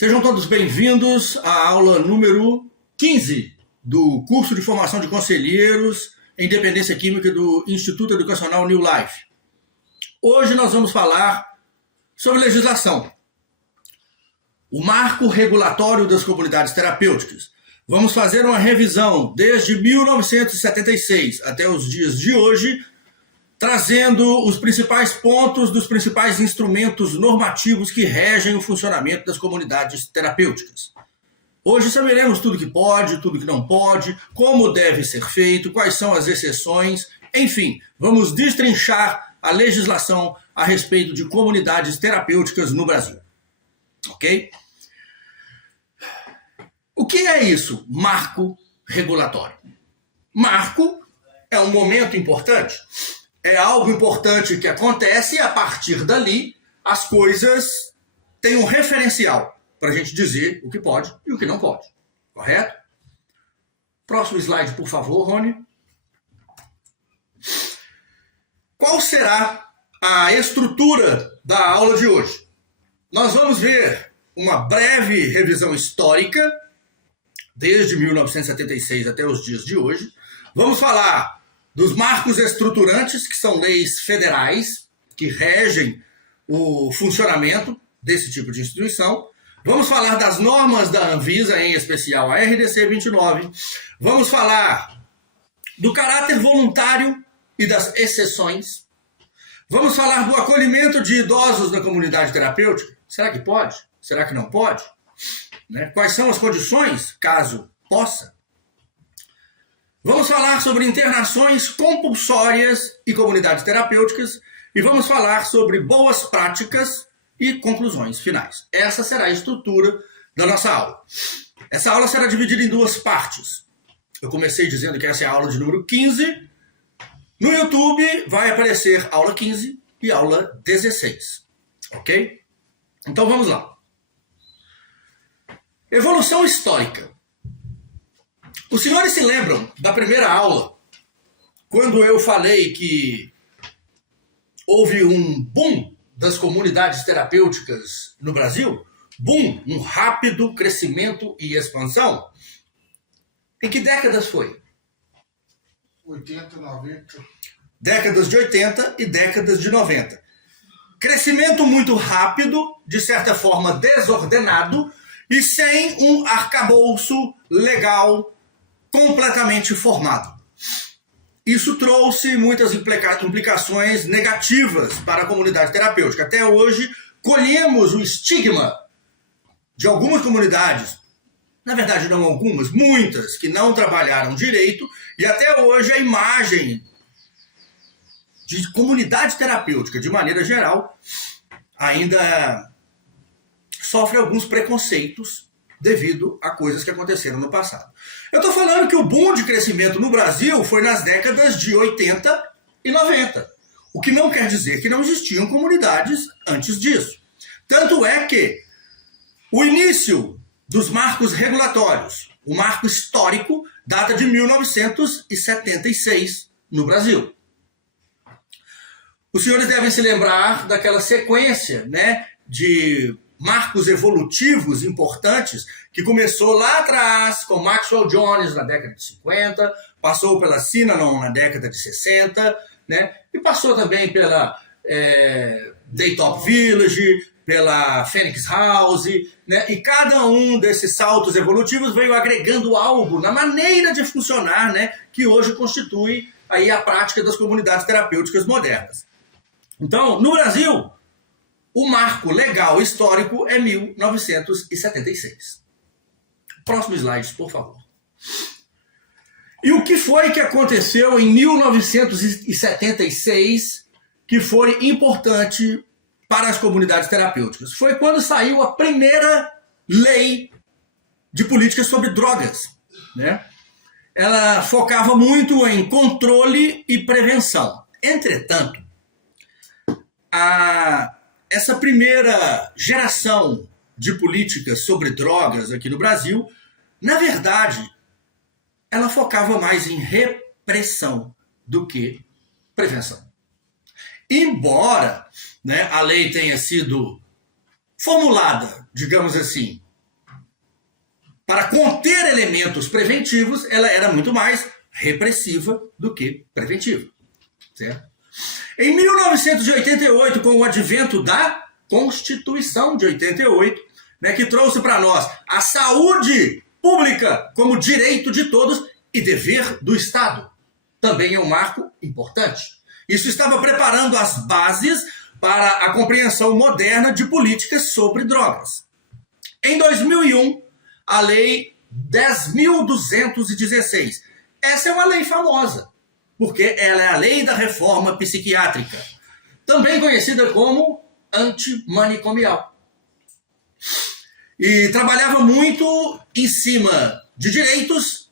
Sejam todos bem-vindos à aula número 15 do curso de formação de conselheiros em dependência química do Instituto Educacional New Life. Hoje nós vamos falar sobre legislação, o marco regulatório das comunidades terapêuticas. Vamos fazer uma revisão desde 1976 até os dias de hoje, trazendo os principais pontos dos principais instrumentos normativos que regem o funcionamento das comunidades terapêuticas. Hoje saberemos tudo que pode, tudo que não pode, como deve ser feito, quais são as exceções, enfim, vamos destrinchar a legislação a respeito de comunidades terapêuticas no Brasil. Ok? O que é isso? Marco regulatório. Marco é um momento importante. É algo importante que acontece e a partir dali as coisas têm um referencial para a gente dizer o que pode e o que não pode. Correto? Próximo slide, por favor, Rony. Qual será a estrutura da aula de hoje? Nós vamos ver uma breve revisão histórica, desde 1976 até os dias de hoje. Vamos falar dos marcos estruturantes, que são leis federais, que regem o funcionamento desse tipo de instituição. Vamos falar das normas da Anvisa, em especial a RDC 29. Vamos falar do caráter voluntário e das exceções. Vamos falar do acolhimento de idosos na comunidade terapêutica. Será que pode? Será que não pode? Quais são as condições, caso possa? Vamos falar sobre internações compulsórias e comunidades terapêuticas e vamos falar sobre boas práticas e conclusões finais. Essa será a estrutura da nossa aula. Essa aula será dividida em duas partes. Eu comecei dizendo que essa é a aula de número 15. No YouTube vai aparecer aula 15 e aula 16. Ok? Então vamos lá. Evolução histórica. Os senhores se lembram da primeira aula, quando eu falei que houve um boom das comunidades terapêuticas no Brasil? Boom, um rápido crescimento e expansão. Em que décadas foi? 80, 90. Décadas de 80 e décadas de 90. Crescimento muito rápido, de certa forma desordenado, e sem um arcabouço legal completamente formado. Isso trouxe muitas implicações negativas para a comunidade terapêutica. Até hoje, colhemos o estigma de algumas comunidades, na verdade não algumas, muitas, que não trabalharam direito, e até hoje a imagem de comunidade terapêutica, de maneira geral, ainda sofre alguns preconceitos devido a coisas que aconteceram no passado. Eu estou falando que o boom de crescimento no Brasil foi nas décadas de 80 e 90, o que não quer dizer que não existiam comunidades antes disso. Tanto é que o início dos marcos regulatórios, o marco histórico, data de 1976 no Brasil. Os senhores devem se lembrar daquela sequência, de marcos evolutivos importantes que começou lá atrás com Maxwell Jones na década de 50, passou pela Synanon na década de 60, e passou também pela Daytop Village, pela Phoenix House, e cada um desses saltos evolutivos veio agregando algo na maneira de funcionar, que hoje constitui aí a prática das comunidades terapêuticas modernas. Então, no Brasil, o marco legal histórico é 1976. Próximo slide, por favor. E o que foi que aconteceu em 1976 que foi importante para as comunidades terapêuticas? Foi quando saiu a primeira lei de políticas sobre drogas. Ela focava muito em controle e prevenção. Entretanto, essa primeira geração de políticas sobre drogas aqui no Brasil, na verdade, ela focava mais em repressão do que prevenção. Embora a lei tenha sido formulada, digamos assim, para conter elementos preventivos, ela era muito mais repressiva do que preventiva. Certo? Em 1988, com o advento da Constituição de 88, né, que trouxe para nós a saúde pública como direito de todos e dever do Estado, também é um marco importante. Isso estava preparando as bases para a compreensão moderna de políticas sobre drogas. Em 2001, a Lei 10.216. Essa é uma lei famosa, porque ela é a Lei da Reforma Psiquiátrica, também conhecida como antimanicomial. E trabalhava muito em cima de direitos,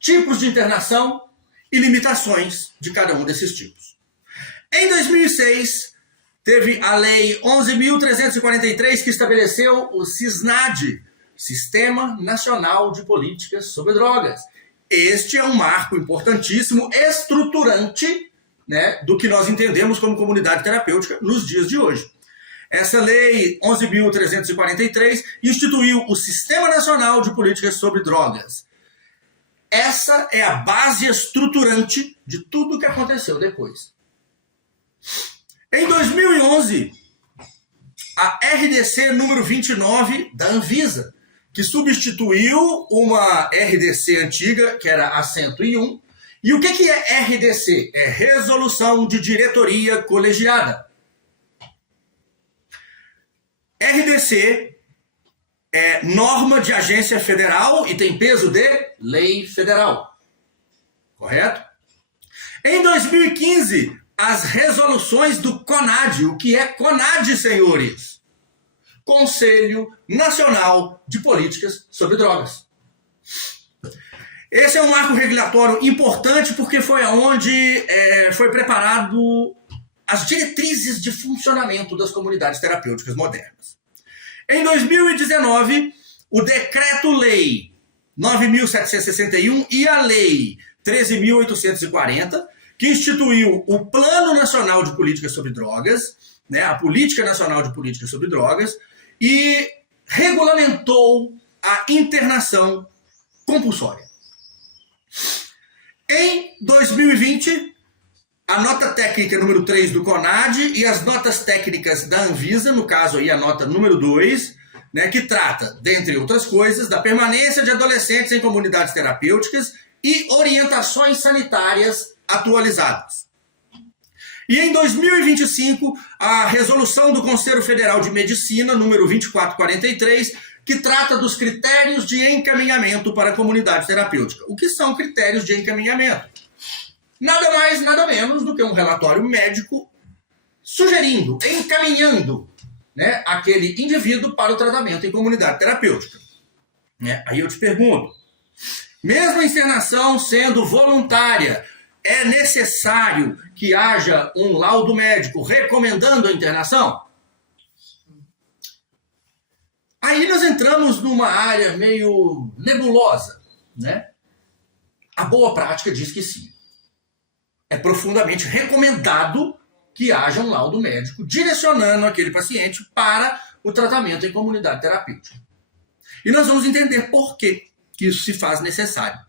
tipos de internação e limitações de cada um desses tipos. Em 2006, teve a Lei 11.343, que estabeleceu o SISNAD, Sistema Nacional de Políticas sobre Drogas. Este é um marco importantíssimo, estruturante, né, do que nós entendemos como comunidade terapêutica nos dias de hoje. Essa Lei 11.343 instituiu o Sistema Nacional de Políticas sobre Drogas. Essa é a base estruturante de tudo o que aconteceu depois. Em 2011, a RDC número 29 da Anvisa, que substituiu uma RDC antiga, que era a 101. E o que é RDC? É Resolução de Diretoria Colegiada. RDC é norma de agência federal e tem peso de lei federal. Correto? Em 2015, as resoluções do CONAD. O que é CONAD, senhores? Conselho Nacional de Políticas sobre Drogas. Esse é um marco regulatório importante porque foi onde foi preparado as diretrizes de funcionamento das comunidades terapêuticas modernas. Em 2019, o Decreto-Lei 9.761 e a Lei 13.840, que instituiu o Plano Nacional de Políticas sobre Drogas, né, a Política Nacional de Políticas sobre Drogas, e regulamentou a internação compulsória. Em 2020, a nota técnica número 3 do CONAD e as notas técnicas da Anvisa, no caso aí a nota número 2, né, que trata, dentre outras coisas, da permanência de adolescentes em comunidades terapêuticas e orientações sanitárias atualizadas. E em 2025, a resolução do Conselho Federal de Medicina, número 2443, que trata dos critérios de encaminhamento para a comunidade terapêutica. O que são critérios de encaminhamento? Nada mais, nada menos do que um relatório médico sugerindo, encaminhando, né, aquele indivíduo para o tratamento em comunidade terapêutica. Né? Aí eu te pergunto, mesmo a internação sendo voluntária, é necessário que haja um laudo médico recomendando a internação? Aí nós entramos numa área meio nebulosa, né? A boa prática diz que sim. É profundamente recomendado que haja um laudo médico direcionando aquele paciente para o tratamento em comunidade terapêutica. E nós vamos entender por que isso se faz necessário.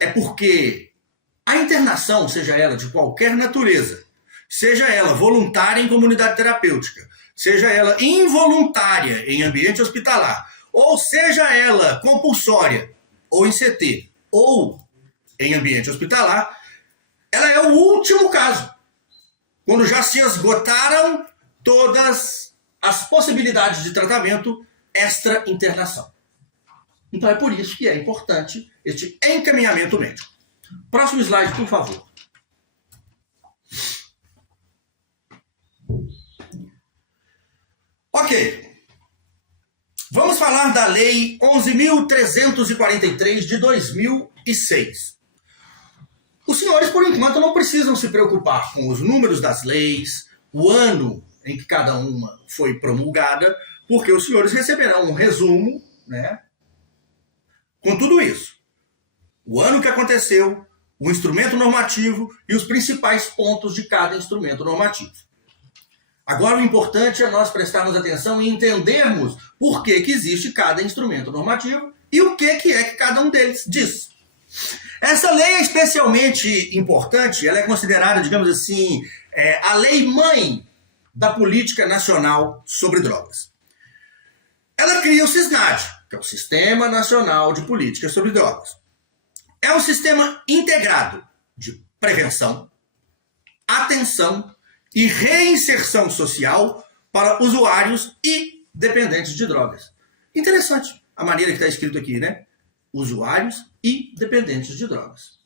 É porque a internação, seja ela de qualquer natureza, seja ela voluntária em comunidade terapêutica, seja ela involuntária em ambiente hospitalar, ou seja ela compulsória, ou em CT, ou em ambiente hospitalar, ela é o último caso, quando já se esgotaram todas as possibilidades de tratamento extra-internação. Então é por isso que é importante este encaminhamento médico. Próximo slide, por favor. Ok. Vamos falar da Lei 11.343 de 2006. Os senhores, por enquanto, não precisam se preocupar com os números das leis, o ano em que cada uma foi promulgada, porque os senhores receberão um resumo, né, com tudo isso. O ano que aconteceu, o instrumento normativo e os principais pontos de cada instrumento normativo. Agora o importante é nós prestarmos atenção e entendermos por que existe cada instrumento normativo e o que é que cada um deles diz. Essa lei é especialmente importante, ela é considerada, digamos assim, a lei mãe da política nacional sobre drogas. Ela cria o SISNAD, que é o Sistema Nacional de Política sobre Drogas. É um sistema integrado de prevenção, atenção e reinserção social para usuários e dependentes de drogas. Interessante a maneira que está escrito aqui, né? Usuários e dependentes de drogas.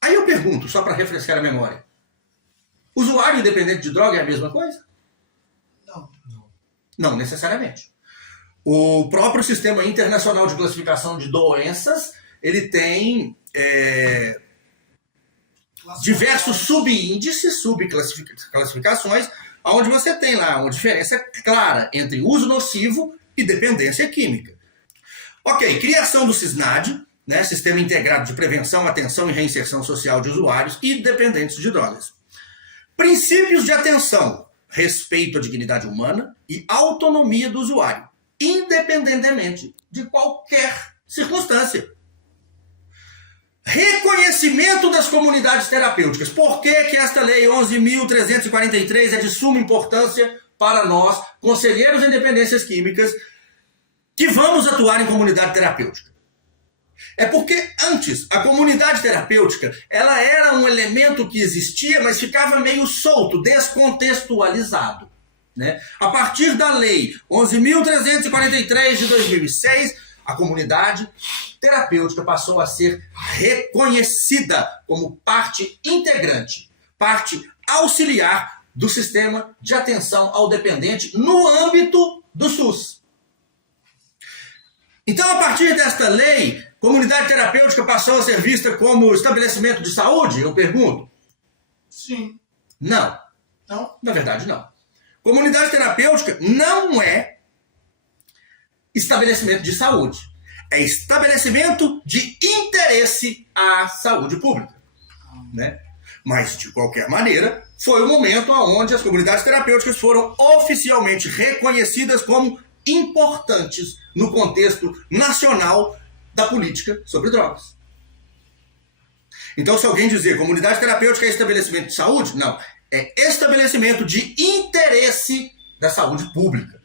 Aí eu pergunto, só para refrescar a memória, usuário e dependente de droga é a mesma coisa? Não. Não necessariamente. O próprio Sistema Internacional de Classificação de Doenças, ele tem diversos subíndices, subclassificações, onde você tem lá uma diferença clara entre uso nocivo e dependência química. Ok, criação do SISNAD, né, Sistema Integrado de Prevenção, Atenção e Reinserção Social de Usuários e Dependentes de Drogas. Princípios de atenção, respeito à dignidade humana e autonomia do usuário, independentemente de qualquer circunstância. Reconhecimento das comunidades terapêuticas. Por que esta lei 11.343 é de suma importância para nós, conselheiros em dependências químicas, que vamos atuar em comunidade terapêutica? É porque antes a comunidade terapêutica ela era um elemento que existia, mas ficava meio solto, descontextualizado, né? A partir da lei 11.343 de 2006, a comunidade terapêutica passou a ser reconhecida como parte integrante, parte auxiliar do sistema de atenção ao dependente no âmbito do SUS. Então, a partir desta lei, comunidade terapêutica passou a ser vista como estabelecimento de saúde? Eu pergunto. Sim. Não. Não? Na verdade, não. Comunidade terapêutica não é estabelecimento de saúde. É estabelecimento de interesse à saúde pública, né? Mas, de qualquer maneira, foi o momento onde as comunidades terapêuticas foram oficialmente reconhecidas como importantes no contexto nacional da política sobre drogas. Então, se alguém dizer comunidade terapêutica é estabelecimento de saúde, não. É estabelecimento de interesse da saúde pública.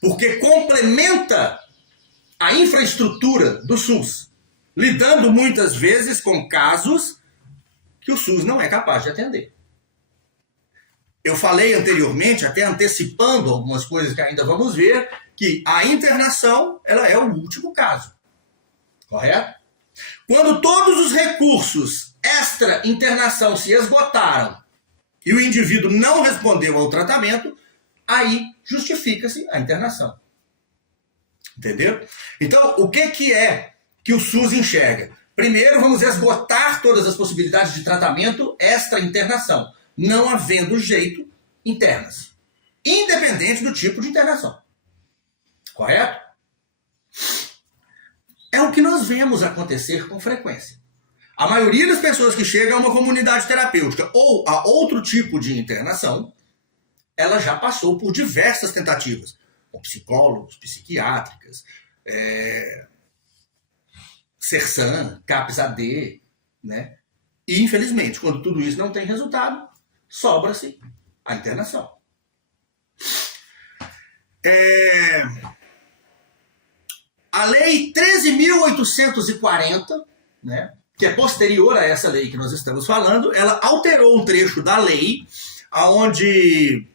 Porque complementa a infraestrutura do SUS, lidando muitas vezes com casos que o SUS não é capaz de atender. Eu falei anteriormente, até antecipando algumas coisas que ainda vamos ver, que a internação ela é o último caso. Correto? Quando todos os recursos extra-internação se esgotaram e o indivíduo não respondeu ao tratamento, aí justifica-se a internação. Entendeu? Então, o que é que o SUS enxerga? Primeiro, vamos esgotar todas as possibilidades de tratamento extra-internação, não havendo jeito, internas. Independente do tipo de internação. Correto? É o que nós vemos acontecer com frequência. A maioria das pessoas que chegam a uma comunidade terapêutica ou a outro tipo de internação, ela já passou por diversas tentativas, com psicólogos, psiquiátricas, Sersan, CAPS-AD, né? E, infelizmente, quando tudo isso não tem resultado, sobra-se a internação. A Lei 13.840, né, que é posterior a essa lei que nós estamos falando, ela alterou um trecho da lei, onde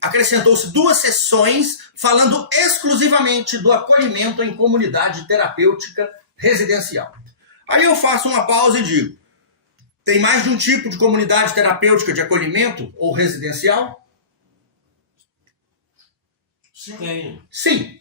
acrescentou-se 2 seções falando exclusivamente do acolhimento em comunidade terapêutica residencial. Aí eu faço uma pausa e digo, tem mais de um tipo de comunidade terapêutica de acolhimento ou residencial? Sim. Sim.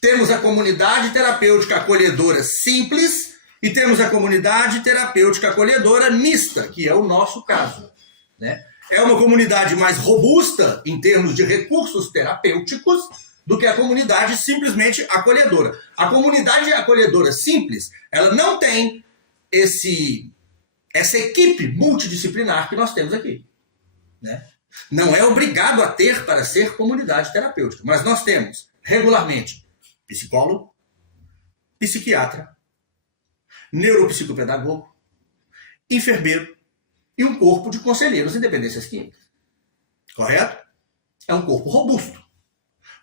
Temos a comunidade terapêutica acolhedora simples e temos a comunidade terapêutica acolhedora mista, que é o nosso caso, né? É uma comunidade mais robusta em termos de recursos terapêuticos do que a comunidade simplesmente acolhedora. A comunidade acolhedora simples, ela não tem essa equipe multidisciplinar que nós temos aqui, né? Não é obrigado a ter para ser comunidade terapêutica, mas nós temos regularmente psicólogo, psiquiatra, neuropsicopedagogo, enfermeiro e um corpo de conselheiros em dependências químicas. Correto? É um corpo robusto.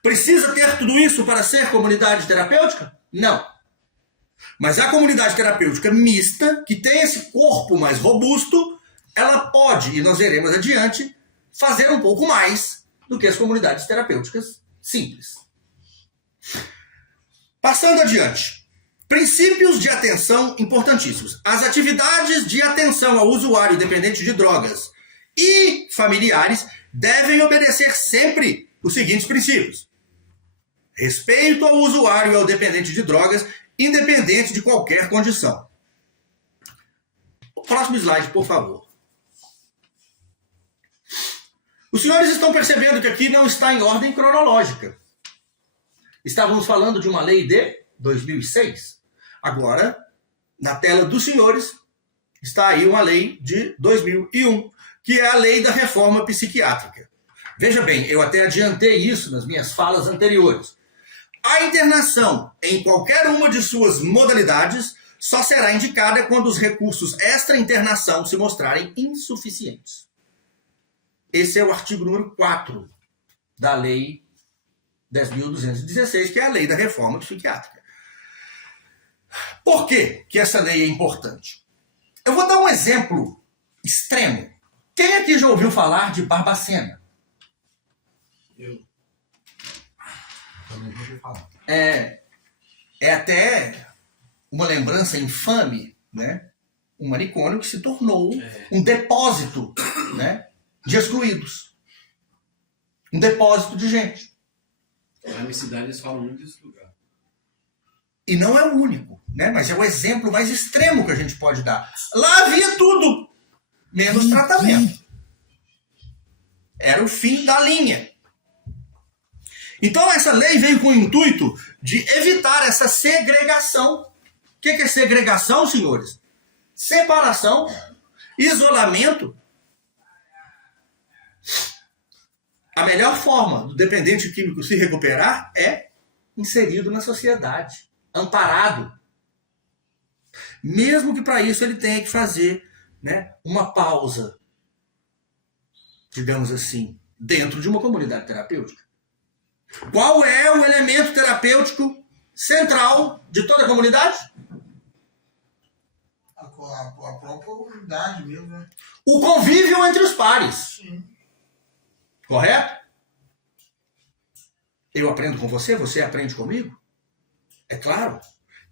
Precisa ter tudo isso para ser comunidade terapêutica? Não. Mas a comunidade terapêutica mista, que tem esse corpo mais robusto, ela pode, e nós veremos adiante, fazer um pouco mais do que as comunidades terapêuticas simples. Passando adiante. Princípios de atenção importantíssimos. As atividades de atenção ao usuário dependente de drogas e familiares devem obedecer sempre os seguintes princípios. Respeito ao usuário e ao dependente de drogas, independente de qualquer condição. O próximo slide, por favor. Os senhores estão percebendo que aqui não está em ordem cronológica. Estávamos falando de uma lei de 2006. Agora, na tela dos senhores, está aí uma lei de 2001, que é a lei da reforma psiquiátrica. Veja bem, eu até adiantei isso nas minhas falas anteriores. A internação em qualquer uma de suas modalidades só será indicada quando os recursos extra-internação se mostrarem insuficientes. Esse é o artigo número 4 da Lei 10.216, que é a Lei da Reforma Psiquiátrica. Por que essa lei é importante? Eu vou dar um exemplo extremo. Quem aqui já ouviu falar de Barbacena? Eu. Também ouvi falar. É até uma lembrança infame, né? Um manicômio que se tornou um depósito, né, de excluídos. Um depósito de gente. Na minha cidade eles falam muito desse lugar. E não é o único, né? Mas é o exemplo mais extremo que a gente pode dar. Lá havia tudo, menos tratamento. Era o fim da linha. Então essa lei veio com o intuito de evitar essa segregação. O que é segregação, senhores? Separação, isolamento. A melhor forma do dependente químico se recuperar é inserido na sociedade, amparado. Mesmo que para isso ele tenha que fazer, né, uma pausa, digamos assim, dentro de uma comunidade terapêutica. Qual é o elemento terapêutico central de toda a comunidade? A própria unidade mesmo, né? O convívio entre os pares. Sim. Correto? Eu aprendo com você, você aprende comigo? É claro.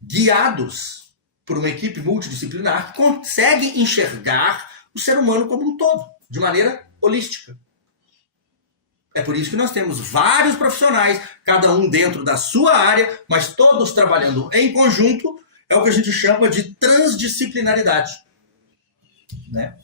Guiados por uma equipe multidisciplinar que consegue enxergar o ser humano como um todo, de maneira holística. É por isso que nós temos vários profissionais, cada um dentro da sua área, mas todos trabalhando em conjunto, é o que a gente chama de transdisciplinaridade. Né?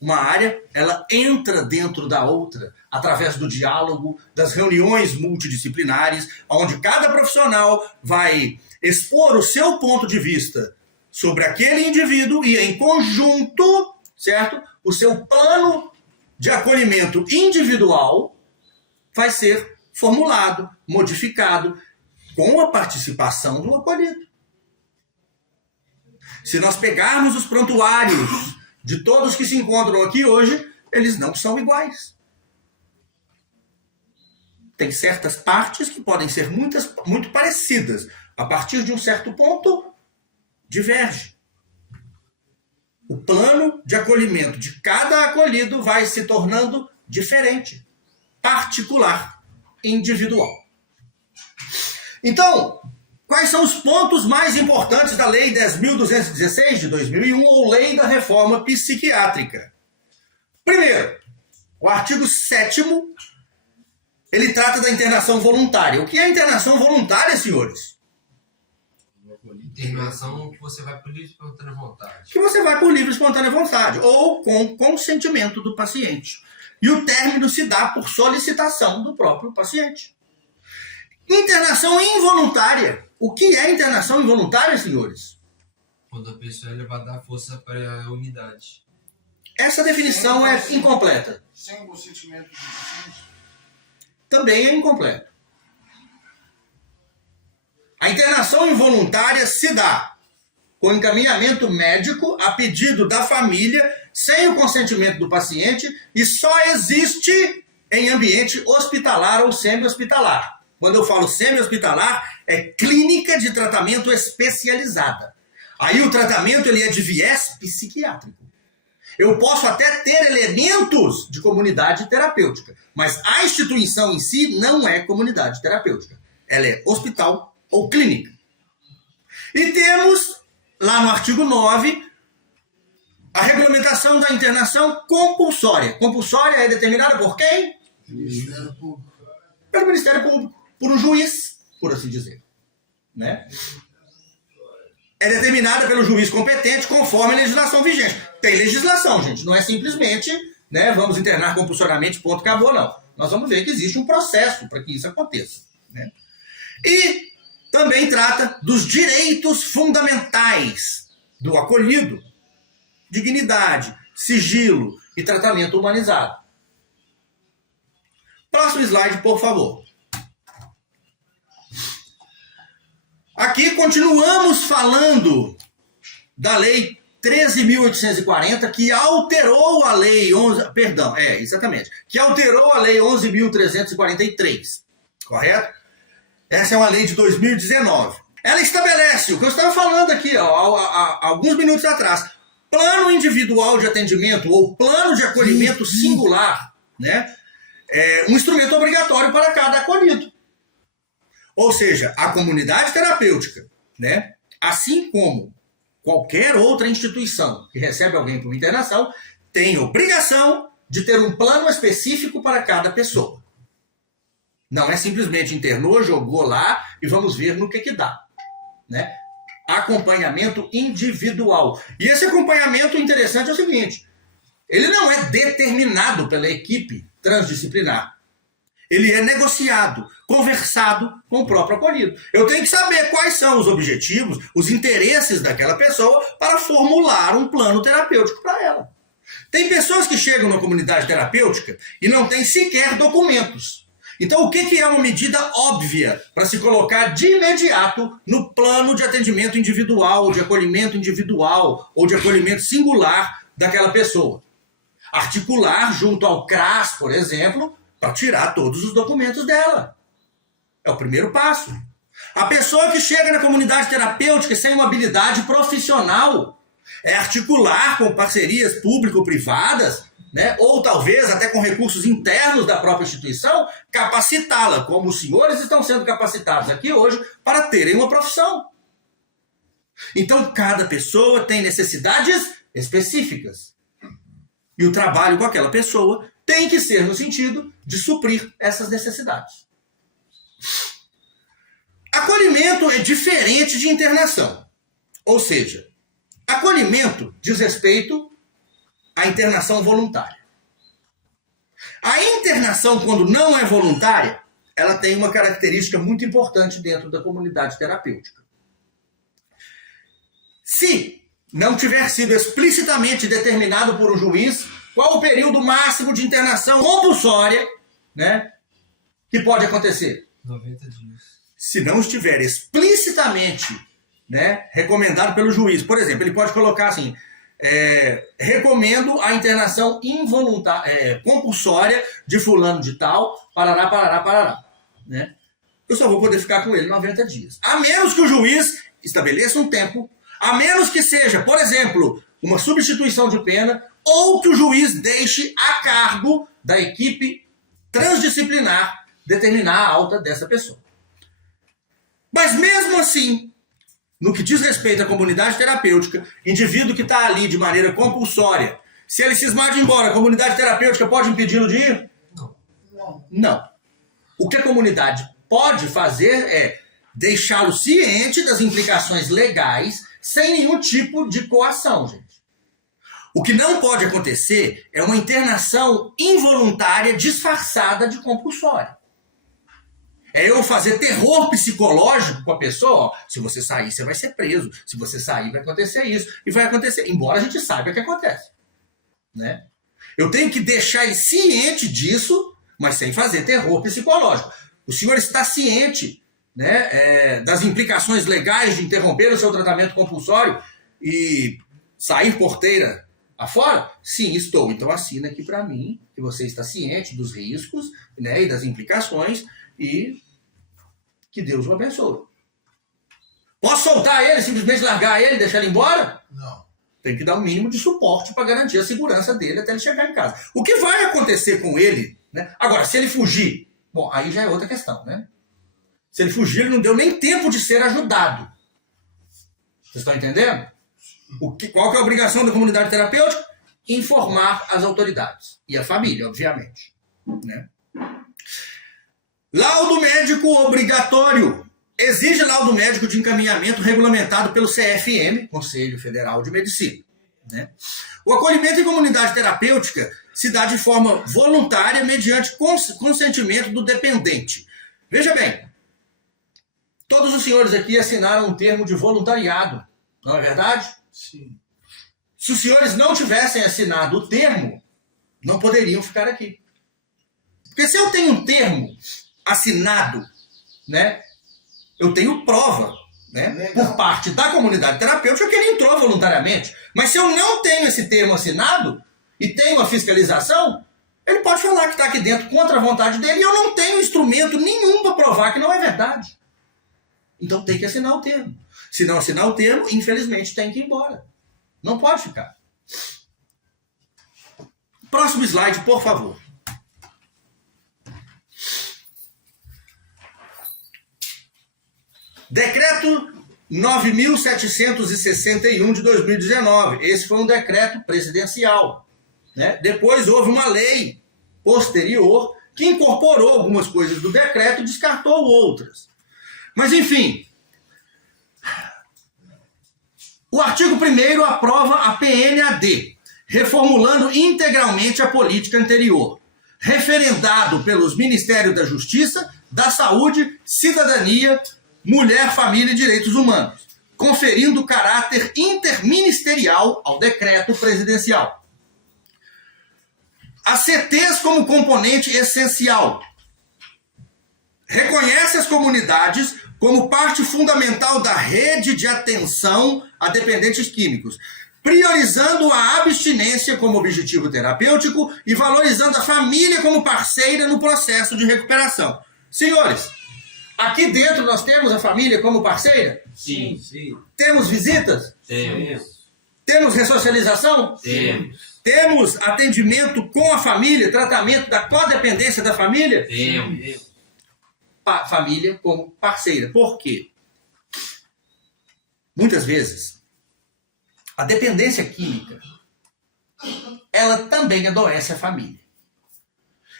Uma área, ela entra dentro da outra, através do diálogo, das reuniões multidisciplinares, onde cada profissional vai expor o seu ponto de vista sobre aquele indivíduo e, em conjunto, certo? O seu plano de acolhimento individual vai ser formulado, modificado, com a participação do acolhido. Se nós pegarmos os prontuários de todos que se encontram aqui hoje, eles não são iguais. Tem certas partes que podem ser muito parecidas. A partir de um certo ponto, diverge. O plano de acolhimento de cada acolhido vai se tornando diferente, particular, individual. Então, quais são os pontos mais importantes da Lei 10.216 de 2001, ou Lei da Reforma Psiquiátrica? Primeiro, o artigo 7º, ele trata da internação voluntária. O que é internação voluntária, senhores? Internação que você vai por livre e espontânea vontade. Que você vai por livre e espontânea vontade, ou com consentimento do paciente. E o término se dá por solicitação do próprio paciente. Internação involuntária. O que é internação involuntária, senhores? Quando a pessoa é levada à força para a unidade. Essa definição é incompleta. Sem o consentimento do paciente? Também é incompleta. A internação involuntária se dá com encaminhamento médico a pedido da família, sem o consentimento do paciente, e só existe em ambiente hospitalar ou semi-hospitalar. Quando eu falo semi-hospitalar, é clínica de tratamento especializada. Aí o tratamento ele é de viés psiquiátrico. Eu posso até ter elementos de comunidade terapêutica, mas a instituição em si não é comunidade terapêutica. Ela é hospital ou clínica. E temos, lá no artigo 9, a regulamentação da internação compulsória. Compulsória é determinada por quem? Ministério Público. Pelo Ministério Público, por um juiz, por assim dizer. Né? É determinada pelo juiz competente conforme a legislação vigente. Tem legislação, gente. Não é simplesmente, né, vamos internar compulsoriamente, ponto, acabou, não. Nós vamos ver que existe um processo para que isso aconteça. Né? E também trata dos direitos fundamentais do acolhido. Dignidade, sigilo e tratamento humanizado. Próximo slide, por favor. Aqui continuamos falando da Lei 13.840, que alterou a Lei 11... Perdão, exatamente. Que alterou a Lei 11.343. Correto? Essa é uma lei de 2019. Ela estabelece o que eu estava falando aqui, há alguns minutos atrás. Plano individual de atendimento ou plano de acolhimento singular, né? É um instrumento obrigatório para cada acolhido. Ou seja, a comunidade terapêutica, né? Assim como qualquer outra instituição que recebe alguém por internação, tem obrigação de ter um plano específico para cada pessoa. Não é simplesmente internou, jogou lá e vamos ver no que dá. Né? Acompanhamento individual. E esse acompanhamento interessante é o seguinte, ele não é determinado pela equipe transdisciplinar. Ele é negociado, conversado com o próprio acolhido. Eu tenho que saber quais são os objetivos, os interesses daquela pessoa para formular um plano terapêutico para ela. Tem pessoas que chegam na comunidade terapêutica e não têm sequer documentos. Então, o que é uma medida óbvia para se colocar de imediato no plano de atendimento individual, ou de acolhimento individual, ou de acolhimento singular daquela pessoa? Articular junto ao CRAS, por exemplo, para tirar todos os documentos dela. É o primeiro passo. A pessoa que chega na comunidade terapêutica sem uma habilidade profissional é articular com parcerias público-privadas, né? Ou talvez até com recursos internos da própria instituição, capacitá-la, como os senhores estão sendo capacitados aqui hoje, para terem uma profissão. Então, cada pessoa tem necessidades específicas. E o trabalho com aquela pessoa tem que ser no sentido de suprir essas necessidades. Acolhimento é diferente de internação. Ou seja, acolhimento diz respeito à internação voluntária. A internação, quando não é voluntária, ela tem uma característica muito importante dentro da comunidade terapêutica. Se não tiver sido explicitamente determinado por um juiz qual o período máximo de internação compulsória, né, que pode acontecer? 90 dias. Se não estiver explicitamente, né, recomendado pelo juiz. Por exemplo, ele pode colocar assim, recomendo a internação involuntária, compulsória de fulano de tal, parará, parará, parará. Né? Eu só vou poder ficar com ele 90 dias. A menos que o juiz estabeleça um tempo, a menos que seja, por exemplo, uma substituição de pena, ou que o juiz deixe a cargo da equipe transdisciplinar determinar a alta dessa pessoa. Mas mesmo assim, no que diz respeito à comunidade terapêutica, indivíduo que está ali de maneira compulsória, se ele cismar de ir embora, a comunidade terapêutica pode impedi-lo de ir? Não. Não. O que a comunidade pode fazer é deixá-lo ciente das implicações legais sem nenhum tipo de coação, gente. O que não pode acontecer é uma internação involuntária disfarçada de compulsória. É eu fazer terror psicológico com a pessoa. Ó, se você sair, você vai ser preso. Se você sair, vai acontecer isso. E vai acontecer. Embora a gente saiba o que acontece. né? Eu tenho que deixar ele ciente disso, mas sem fazer terror psicológico. O senhor está ciente, né, das implicações legais de interromper o seu tratamento compulsório e sair porteira afora? Sim, estou. Então assina aqui para mim que você está ciente dos riscos, né, e das implicações e que Deus o abençoe. Posso soltar ele, simplesmente largar ele e deixar ele embora? Não. Tem que dar um mínimo de suporte para garantir a segurança dele até ele chegar em casa. O que vai acontecer com ele, né? Agora, se ele fugir, bom, aí já é outra questão, né? Se ele fugir, ele não deu nem tempo de ser ajudado. Vocês estão entendendo? Qual que é a obrigação da comunidade terapêutica? Informar as autoridades. E a família, obviamente, né? Laudo médico obrigatório. Exige laudo médico de encaminhamento regulamentado pelo CFM, Conselho Federal de Medicina, né? O acolhimento em comunidade terapêutica se dá de forma voluntária mediante consentimento do dependente. Veja bem, todos os senhores aqui assinaram um termo de voluntariado, não é verdade? Sim. Se os senhores não tivessem assinado o termo, não poderiam ficar aqui. Porque se eu tenho um termo assinado, né, eu tenho prova, né, por parte da comunidade terapêutica que ele entrou voluntariamente. Mas se eu não tenho esse termo assinado e tenho a fiscalização, ele pode falar que está aqui dentro contra a vontade dele e eu não tenho instrumento nenhum para provar que não é verdade. Então tem que assinar o termo. Se não assinar o termo, infelizmente tem que ir embora. Não pode ficar. Próximo slide, por favor. Decreto 9.761 de 2019. Esse foi um decreto presidencial, né? Depois houve uma lei posterior que incorporou algumas coisas do decreto e descartou outras. Mas, enfim, o artigo 1º aprova a PNAD, reformulando integralmente a política anterior, referendado pelos Ministérios da Justiça, da Saúde, Cidadania, Mulher, Família e Direitos Humanos, conferindo caráter interministerial ao decreto presidencial. As CTs como componente essencial. Reconhece as comunidades como parte fundamental da rede de atenção a dependentes químicos, priorizando a abstinência como objetivo terapêutico e valorizando a família como parceira no processo de recuperação. Senhores, aqui dentro nós temos a família como parceira? Sim, sim. Temos visitas? Temos. Temos ressocialização? Temos. Temos atendimento com a família, tratamento da codependência da família? Temos. Família como parceira. Por quê? Muitas vezes, a dependência química, ela também adoece a família.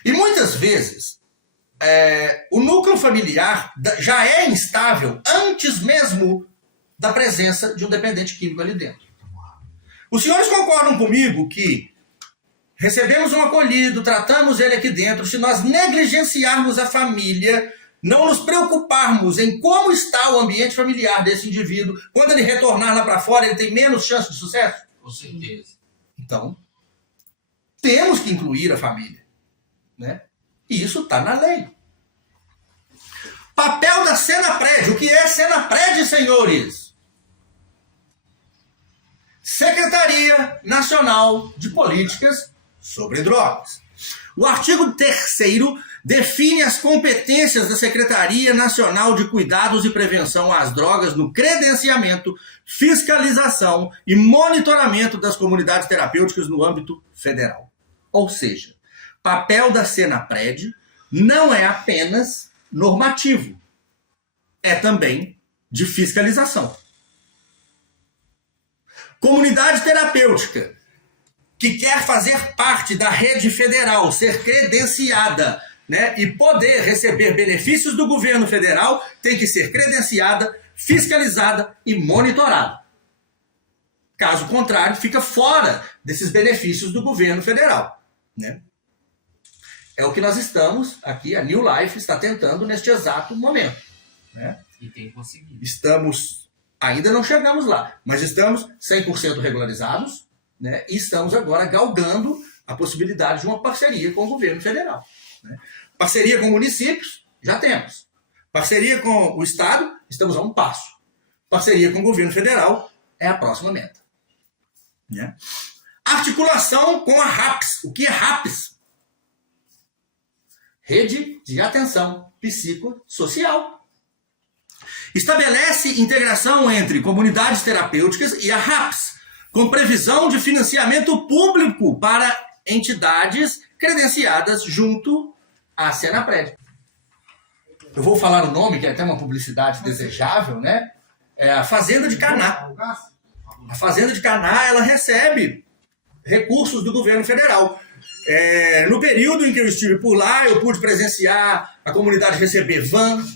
E muitas vezes, o núcleo familiar já é instável antes mesmo da presença de um dependente químico ali dentro. Os senhores concordam comigo que recebemos um acolhido, tratamos ele aqui dentro, se nós negligenciarmos a família, não nos preocuparmos em como está o ambiente familiar desse indivíduo, quando ele retornar lá para fora, ele tem menos chance de sucesso? Com certeza. Então, temos que incluir a família, né? E isso está na lei. Papel da Senapred. O que é Senapred, senhores? Secretaria Nacional de Políticas sobre Drogas. O artigo 3º define as competências da Secretaria Nacional de Cuidados e Prevenção às Drogas no credenciamento, fiscalização e monitoramento das comunidades terapêuticas no âmbito federal. Ou seja, papel da Senapred não é apenas normativo, é também de fiscalização. Comunidade terapêutica que quer fazer parte da rede federal, ser credenciada, né, e poder receber benefícios do governo federal, tem que ser credenciada, fiscalizada e monitorada. Caso contrário, fica fora desses benefícios do governo federal, né? É o que nós estamos aqui, a New Life está tentando neste exato momento, né? E tem conseguido. Ainda não chegamos lá, mas estamos 100% regularizados, né? E estamos agora galgando a possibilidade de uma parceria com o governo federal, né? Parceria com municípios, já temos. Parceria com o Estado, estamos a um passo. Parceria com o governo federal é a próxima meta, né? Articulação com a RAPS. O que é RAPS? Rede de Atenção Psicossocial. Estabelece integração entre comunidades terapêuticas e a RAPS, com previsão de financiamento público para entidades credenciadas junto à Senapred. Eu vou falar o nome, que é até uma publicidade desejável, né? É a Fazenda de Caná. A Fazenda de Caná, ela recebe recursos do governo federal. No período em que eu estive por lá, eu pude presenciar a comunidade receber van,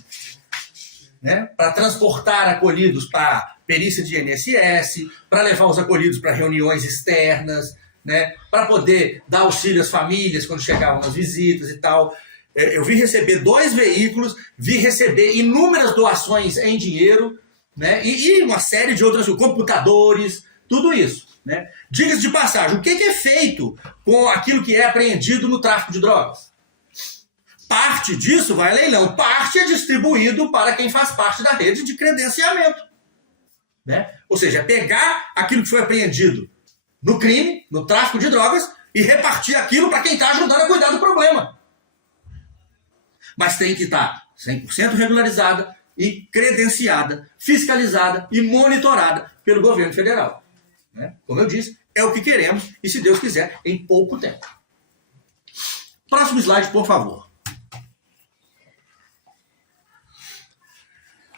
né, para transportar acolhidos para perícia de INSS, para levar os acolhidos para reuniões externas, né, para poder dar auxílio às famílias quando chegavam as visitas e tal. Eu vi receber 2 veículos, vi receber inúmeras doações em dinheiro, né, e uma série de outras, computadores, tudo isso, né. Diga-se de passagem, o que é feito com aquilo que é apreendido no tráfico de drogas? Parte disso vai a leilão, parte é distribuído para quem faz parte da rede de credenciamento, né? Ou seja, é pegar aquilo que foi apreendido no crime, no tráfico de drogas, e repartir aquilo para quem está ajudando a cuidar do problema. Mas tem que estar 100% regularizada e credenciada, fiscalizada e monitorada pelo governo federal, né? Como eu disse, é o que queremos e, se Deus quiser, em pouco tempo. Próximo slide, por favor.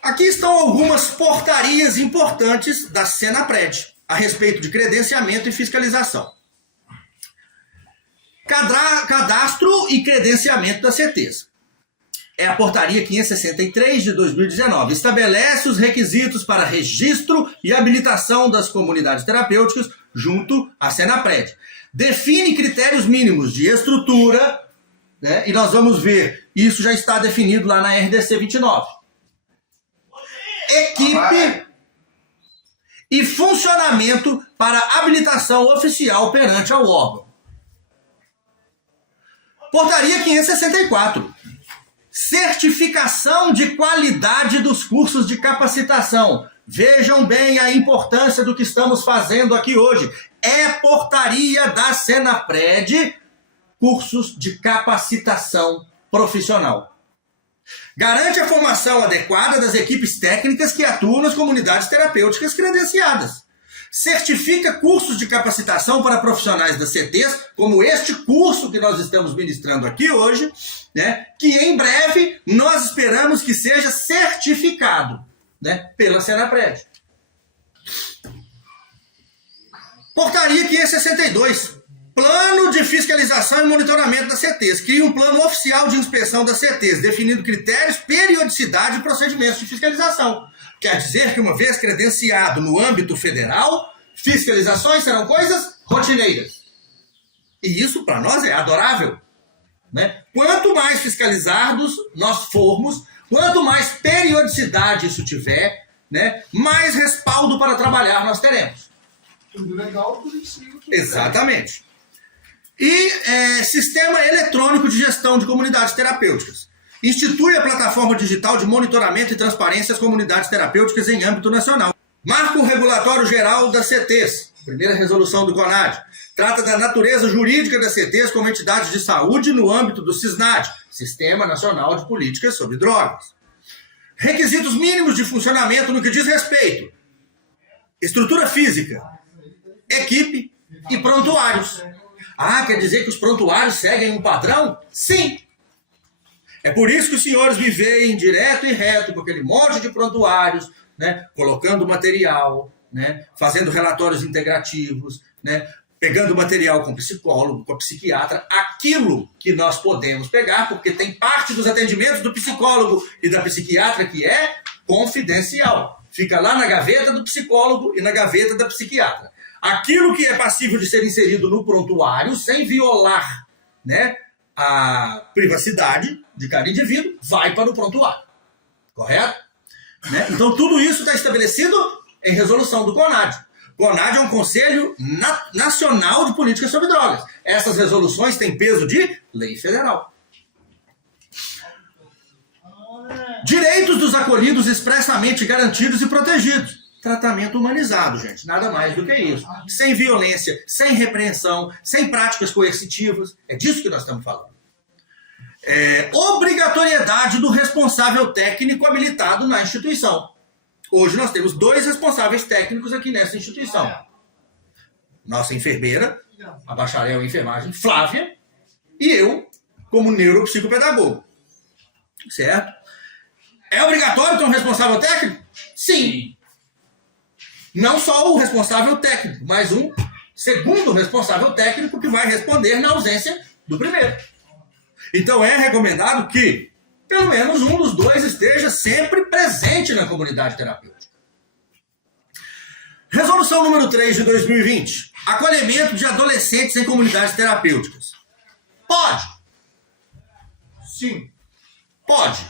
Aqui estão algumas portarias importantes da Senapred a respeito de credenciamento e fiscalização. Cadastro e credenciamento das CTs. É a portaria 563 de 2019. Estabelece os requisitos para registro e habilitação das comunidades terapêuticas junto à Senapred. Define critérios mínimos de estrutura, né, e nós vamos ver, isso já está definido lá na RDC 29. Equipe e funcionamento para habilitação oficial perante ao órgão. Portaria 564. Certificação de qualidade dos cursos de capacitação. Vejam bem a importância do que estamos fazendo aqui hoje. É portaria da Senapred, cursos de capacitação profissional. Garante a formação adequada das equipes técnicas que atuam nas comunidades terapêuticas credenciadas. Certifica cursos de capacitação para profissionais das CTs, como este curso que nós estamos ministrando aqui hoje, né, que em breve nós esperamos que seja certificado, né, pela Senapred. Portaria 562. Plano de fiscalização e monitoramento das CTs. Cria um plano oficial de inspeção das CTs, definindo critérios, periodicidade e procedimentos de fiscalização. Quer dizer que, uma vez credenciado no âmbito federal, fiscalizações serão coisas rotineiras. E isso, para nós, é adorável, né? Quanto mais fiscalizados nós formos, quanto mais periodicidade isso tiver, né, mais respaldo para trabalhar nós teremos. Tudo legal, tudo em cima. Exatamente. E Sistema Eletrônico de Gestão de Comunidades Terapêuticas. Institui a plataforma digital de monitoramento e transparência às comunidades terapêuticas em âmbito nacional. Marco regulatório geral das CTs. Primeira resolução do CONAD. Trata da natureza jurídica das CTs como entidades de saúde no âmbito do SISNAD, Sistema Nacional de Políticas sobre Drogas. Requisitos mínimos de funcionamento no que diz respeito. Estrutura física, equipe e prontuários. Ah, quer dizer que os prontuários seguem um padrão? Sim! É por isso que os senhores me veem direto e reto com aquele monte de prontuários, né, colocando material, né, fazendo relatórios integrativos, né, pegando material com psicólogo, com psiquiatra, aquilo que nós podemos pegar, porque tem parte dos atendimentos do psicólogo e da psiquiatra que é confidencial. Fica lá na gaveta do psicólogo e na gaveta da psiquiatra. Aquilo que é passível de ser inserido no prontuário, sem violar, né, a privacidade de cada indivíduo, vai para o prontuário. Correto? Né? Então tudo isso está estabelecido em resolução do CONAD. CONAD é um Conselho Nacional de Política sobre Drogas. Essas resoluções têm peso de lei federal. Direitos dos acolhidos expressamente garantidos e protegidos. Tratamento humanizado, gente. Nada mais do que isso. Sem violência, sem repreensão, sem práticas coercitivas. É disso que nós estamos falando. Obrigatoriedade do responsável técnico habilitado na instituição. Hoje nós temos 2 responsáveis técnicos aqui nessa instituição. Nossa enfermeira, a bacharel em enfermagem Flávia, e eu, como neuropsicopedagogo. Certo? É obrigatório ter um responsável técnico? Sim. Não só o responsável técnico, mas um segundo responsável técnico que vai responder na ausência do primeiro. Então é recomendado que pelo menos um dos 2 esteja sempre presente na comunidade terapêutica. Resolução número 3 de 2020. Acolhimento de adolescentes em comunidades terapêuticas. Pode. Sim. Pode.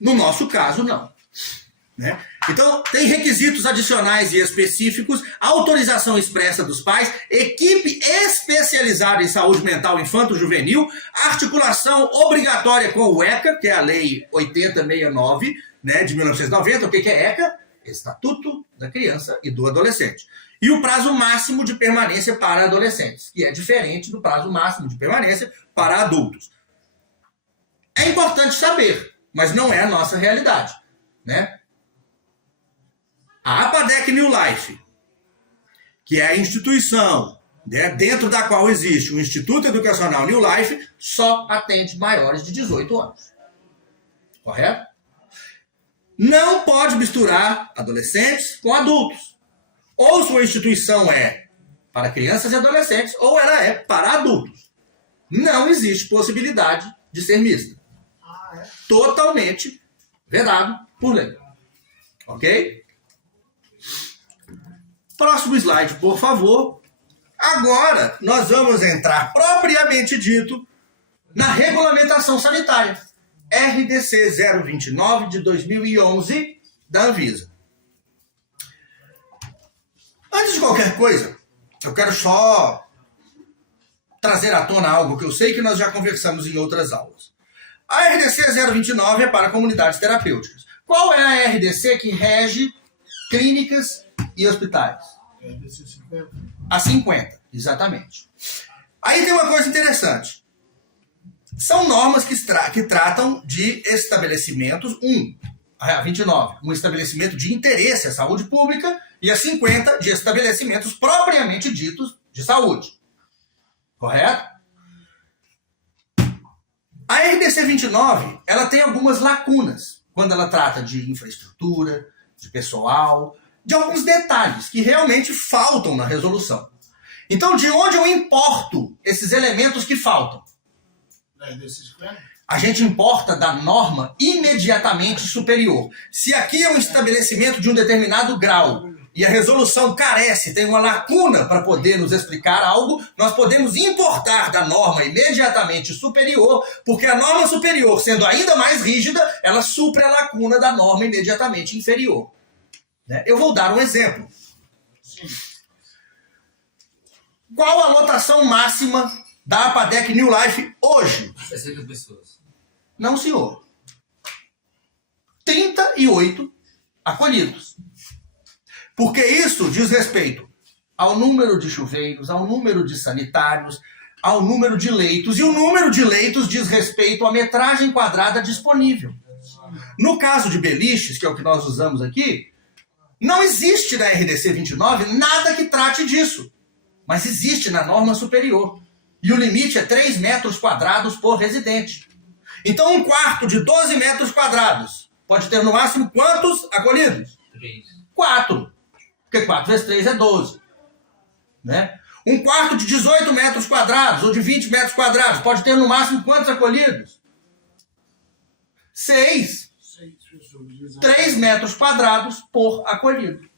No nosso caso, não. Né? Então, tem requisitos adicionais e específicos, autorização expressa dos pais, equipe especializada em saúde mental infanto-juvenil, articulação obrigatória com o ECA, que é a Lei 8069, né, de 1990. O que é ECA? Estatuto da Criança e do Adolescente. E o prazo máximo de permanência para adolescentes, que é diferente do prazo máximo de permanência para adultos. É importante saber, mas não é a nossa realidade, né? A APADEC New Life, que é a instituição, né, dentro da qual existe o Instituto Educacional New Life, só atende maiores de 18 anos. Correto? Não pode misturar adolescentes com adultos. Ou sua instituição é para crianças e adolescentes, ou ela é para adultos. Não existe possibilidade de ser mista. Totalmente vedado por lei. Ok? Próximo slide, por favor. Agora, nós vamos entrar, propriamente dito, na regulamentação sanitária. RDC 029 de 2011, da Anvisa. Antes de qualquer coisa, eu quero só trazer à tona algo que eu sei que nós já conversamos em outras aulas. A RDC 029 é para comunidades terapêuticas. Qual é a RDC que rege clínicas e hospitais? RDC 50. A 50, exatamente. Aí tem uma coisa interessante. São normas que tratam de estabelecimentos, a 29, um estabelecimento de interesse à saúde pública, e a 50, de estabelecimentos propriamente ditos de saúde. Correto? A RDC 29, ela tem algumas lacunas, quando ela trata de infraestrutura, de pessoal, de alguns detalhes que realmente faltam na resolução. Então, de onde eu importo esses elementos que faltam? Da RDC 50? A gente importa da norma imediatamente superior. Se aqui é um estabelecimento de um determinado grau e a resolução carece, tem uma lacuna para poder nos explicar algo, nós podemos importar da norma imediatamente superior, porque a norma superior, sendo ainda mais rígida, ela supre a lacuna da norma imediatamente inferior. Eu vou dar um exemplo. Sim. Qual a lotação máxima da APADEC New Life hoje? 60 pessoas. Não, senhor. 38 acolhidos. Porque isso diz respeito ao número de chuveiros, ao número de sanitários, ao número de leitos. E o número de leitos diz respeito à metragem quadrada disponível. No caso de beliches, que é o que nós usamos aqui, não existe na RDC 29 nada que trate disso. Mas existe na norma superior. E o limite é 3 metros quadrados por residente. Então, um quarto de 12 metros quadrados pode ter no máximo quantos acolhidos? 3. 4. Porque 4 vezes 3 é 12. Né? Um quarto de 18 metros quadrados ou de 20 metros quadrados pode ter no máximo quantos acolhidos? 6. 3 metros quadrados por acolhido.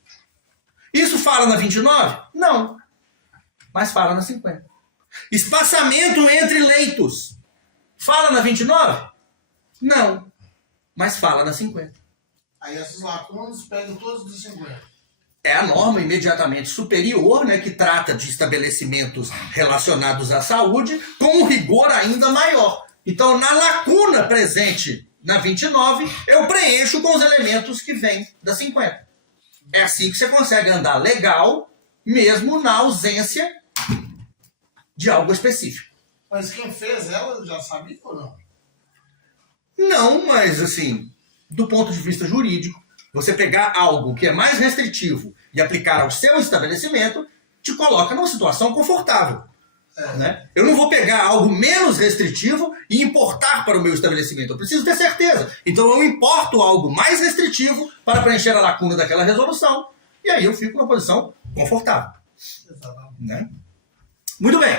Isso fala na 29? Não. Mas fala na 50. Espaçamento entre leitos. Fala na 29? Não. Mas fala na 50. Aí essas lacunas pegam todos dos 50. é a norma imediatamente superior, né, que trata de estabelecimentos relacionados à saúde, com um rigor ainda maior. Então, na lacuna presente na 29, eu preencho com os elementos que vêm da 50. É assim que você consegue andar legal, mesmo na ausência de algo específico. Mas quem fez ela já sabia ou não? Não, mas assim, do ponto de vista jurídico, você pegar algo que é mais restritivo e aplicar ao seu estabelecimento, te coloca numa situação confortável. Né? Eu não vou pegar algo menos restritivo e importar para o meu estabelecimento. Eu preciso ter certeza. Então eu importo algo mais restritivo para preencher a lacuna daquela resolução. E aí eu fico numa posição confortável. Exatamente. Né? Muito bem.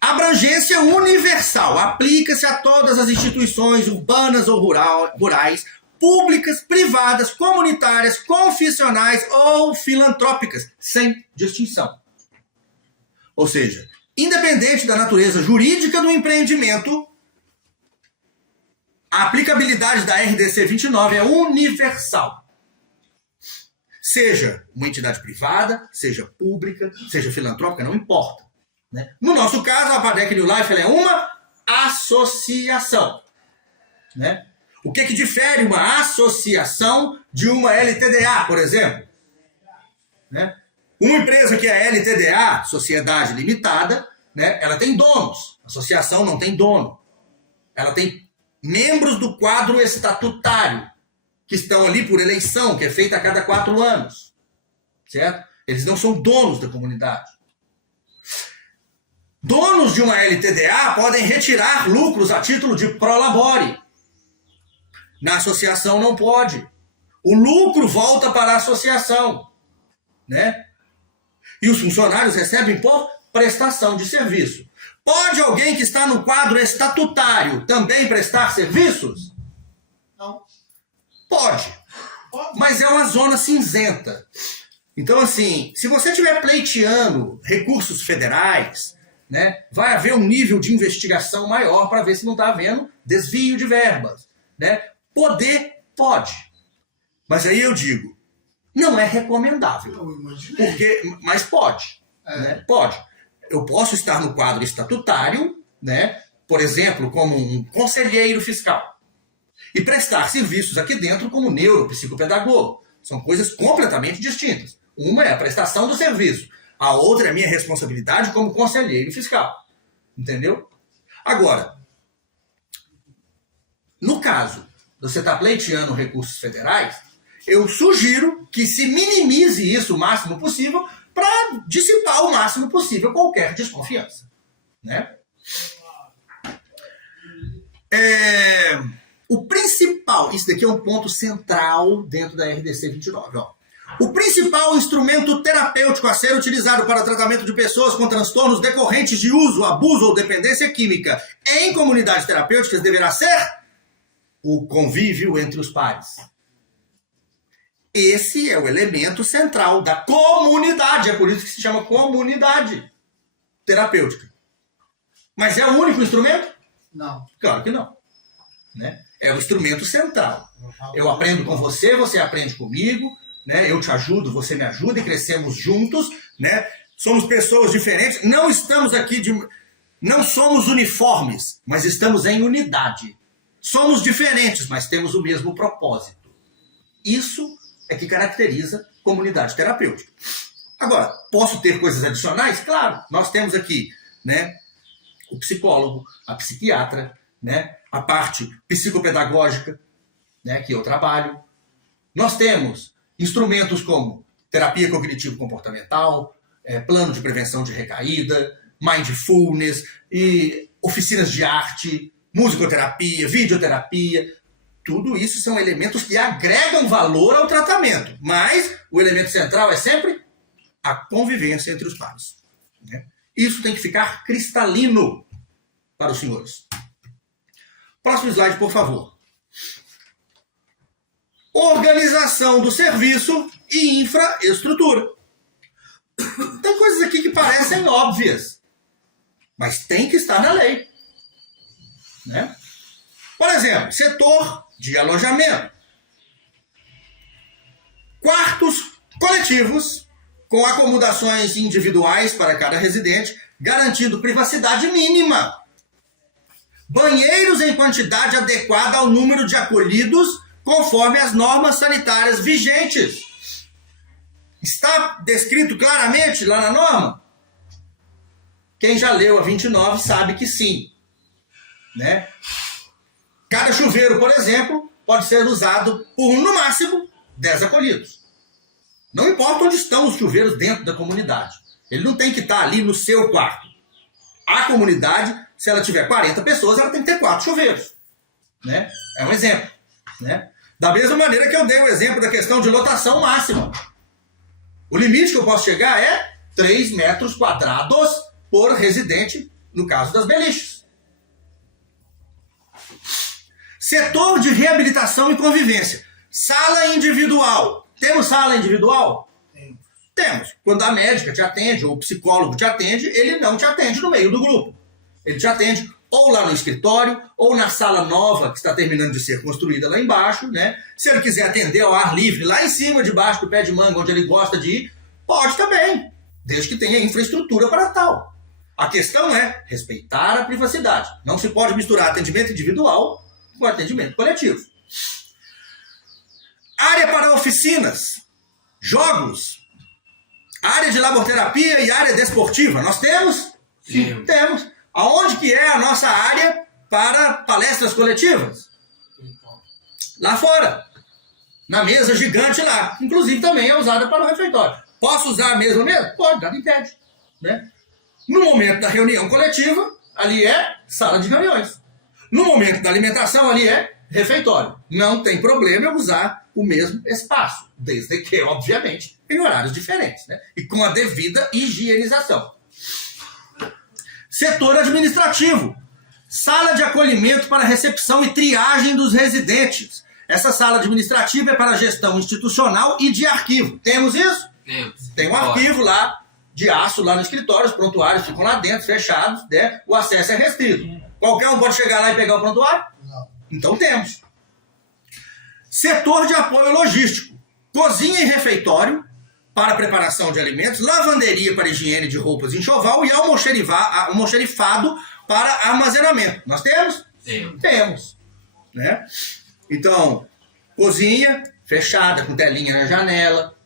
Abrangência universal. Aplica-se a todas as instituições urbanas ou rurais, públicas, privadas, comunitárias, confissionais ou filantrópicas, sem distinção. Ou seja, independente da natureza jurídica do empreendimento, a aplicabilidade da RDC 29 é universal. Seja uma entidade privada, seja pública, seja filantrópica, não importa. Né? No nosso caso, a Padec New Life ela é uma associação. Né? O que difere uma associação de uma LTDA, por exemplo? Né? Uma empresa que é LTDA, Sociedade Limitada, né, ela tem donos. A associação não tem dono. Ela tem membros do quadro estatutário, que estão ali por eleição, que é feita a cada 4 anos. Certo? Eles não são donos da comunidade. Donos de uma LTDA podem retirar lucros a título de prolabore. Na associação não pode. O lucro volta para a associação. Né? E os funcionários recebem por prestação de serviço. Pode alguém que está no quadro estatutário também prestar serviços? Não. Pode. Pode. Mas é uma zona cinzenta. Então, assim, se você estiver pleiteando recursos federais, né, vai haver um nível de investigação maior para ver se não está havendo desvio de verbas. Né? Poder, pode. Mas aí eu digo, não é recomendável. Eu imaginei. Mas pode. Né? Pode. Eu posso estar no quadro estatutário, né, por exemplo, como um conselheiro fiscal, e prestar serviços aqui dentro como neuropsicopedagogo. São coisas completamente distintas. Uma é a prestação do serviço, a outra é a minha responsabilidade como conselheiro fiscal. Entendeu? Agora, no caso, você está pleiteando recursos federais, eu sugiro que se minimize isso o máximo possível para dissipar o máximo possível qualquer desconfiança. Né? O principal, isso daqui é um ponto central dentro da RDC 29. Ó. O principal instrumento terapêutico a ser utilizado para o tratamento de pessoas com transtornos decorrentes de uso, abuso ou dependência química em comunidades terapêuticas deverá ser o convívio entre os pares. Esse é o elemento central da comunidade. É por isso que se chama comunidade terapêutica. Mas é o único instrumento? Não. Claro que não. Né? É o instrumento central. Eu aprendo com você, você aprende comigo, né? Eu te ajudo, você me ajuda e crescemos juntos. Né? Somos pessoas diferentes. Não estamos aqui não somos uniformes, mas estamos em unidade. Somos diferentes, mas temos o mesmo propósito. Isso é que caracteriza comunidade terapêutica. Agora, posso ter coisas adicionais? Claro, nós temos aqui, né, o psicólogo, a psiquiatra, né, a parte psicopedagógica, né, que eu trabalho. Nós temos instrumentos como terapia cognitivo-comportamental, plano de prevenção de recaída, mindfulness, e oficinas de arte, musicoterapia, videoterapia. Tudo isso são elementos que agregam valor ao tratamento. Mas o elemento central é sempre a convivência entre os pares. Né? Isso tem que ficar cristalino para os senhores. Próximo slide, por favor. Organização do serviço e infraestrutura. Tem coisas aqui que parecem óbvias, mas tem que estar na lei. Né? Por exemplo, setor de alojamento. Quartos Coletivos, com acomodações individuais para cada residente, garantindo privacidade mínima. Banheiros em quantidade adequada ao número de acolhidos, conforme as normas sanitárias vigentes. Está descrito claramente lá na norma? Quem já leu a 29 sabe que sim. Né? Cada chuveiro, por exemplo, pode ser usado por, no máximo, 10 acolhidos. Não importa onde estão os chuveiros dentro da comunidade. Ele não tem que estar ali no seu quarto. A comunidade, se ela tiver 40 pessoas, ela tem que ter 4 chuveiros. Né? É um exemplo. Né? Da mesma maneira que eu dei o exemplo da questão de lotação máxima. O limite que eu posso chegar é 3 metros quadrados por residente, no caso das beliches. Setor de reabilitação e convivência. Sala individual. Temos sala individual? Temos. Quando a médica te atende, ou o psicólogo te atende, ele não te atende no meio do grupo. Ele te atende ou lá no escritório, ou na sala nova que está terminando de ser construída lá embaixo, né? Se ele quiser atender ao ar livre, lá em cima, debaixo do pé de manga, onde ele gosta de ir, pode também, desde que tenha infraestrutura para tal. A questão é respeitar a privacidade. Não se pode misturar atendimento individual com atendimento coletivo. Área para oficinas, jogos, área de laboterapia e área desportiva. Nós temos? Sim. Temos. Aonde que é a nossa área para palestras coletivas? Lá fora. Na mesa gigante lá. Inclusive também é usada para o refeitório. Posso usar a mesma mesa? Pode, nada impede. Né? No momento da reunião coletiva, ali é sala de reuniões. No momento da alimentação, ali é refeitório. Não tem problema eu usar o mesmo espaço. Desde que, obviamente, em horários diferentes. Né? E com a devida higienização. Setor administrativo. Sala de acolhimento para recepção e triagem dos residentes. Essa sala administrativa é para gestão institucional e de arquivo. Temos isso? Temos. Tem um arquivo lá, de aço, lá no escritório. Os prontuários ficam lá dentro, fechados. Né? O acesso é restrito. Qualquer um pode chegar lá e pegar o prontuário? Não. Então temos. Setor de apoio logístico. Cozinha e refeitório para preparação de alimentos, lavanderia para higiene de roupas e enxoval e almoxerifado para armazenamento. Nós temos? Temos. Temos. Né? Então, cozinha fechada, com telinha na janela.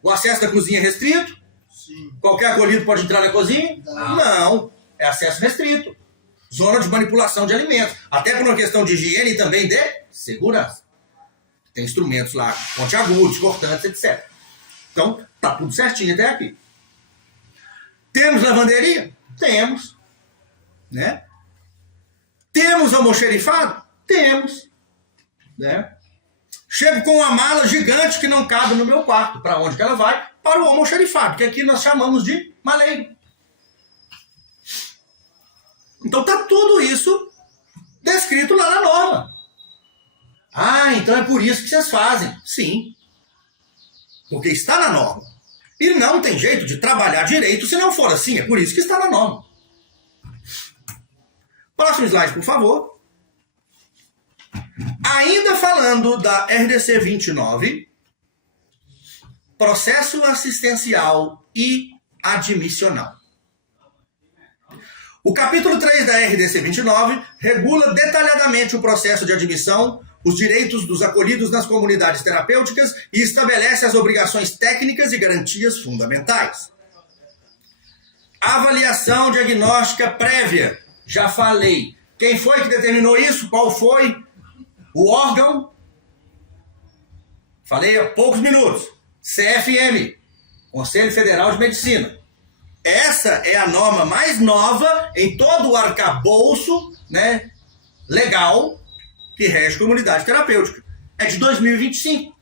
O acesso da cozinha é restrito? Sim. Qualquer acolhido pode entrar na cozinha? Não. Não. É acesso restrito. Zona de manipulação de alimentos. Até por uma questão de higiene e também de segurança. Tem instrumentos lá, pontiagudos, cortantes, etc. Então, tá tudo certinho até aqui. Temos lavanderia? Temos. Né? Temos almoxerifado? Temos. Né? Chego com uma mala gigante que não cabe no meu quarto. Para onde que ela vai? Para o almoxerifado, que aqui nós chamamos de maleiro. Então tá tudo isso descrito lá na norma. Ah, então é por isso que vocês fazem. Sim. Porque está na norma. E não tem jeito de trabalhar direito se não for assim. É por isso que está na norma. Próximo slide, por favor. Ainda falando da RDC 29, processo assistencial e admissional. O capítulo 3 da RDC 29 regula detalhadamente o processo de admissão, os direitos dos acolhidos nas comunidades terapêuticas e estabelece as obrigações técnicas e garantias fundamentais. Avaliação diagnóstica prévia. Já falei. Quem foi que determinou isso? Qual foi o órgão? Falei há poucos minutos. CFM, Conselho Federal de Medicina. Essa é a norma mais nova em todo o arcabouço, né, legal que rege comunidade terapêutica. É de 2025.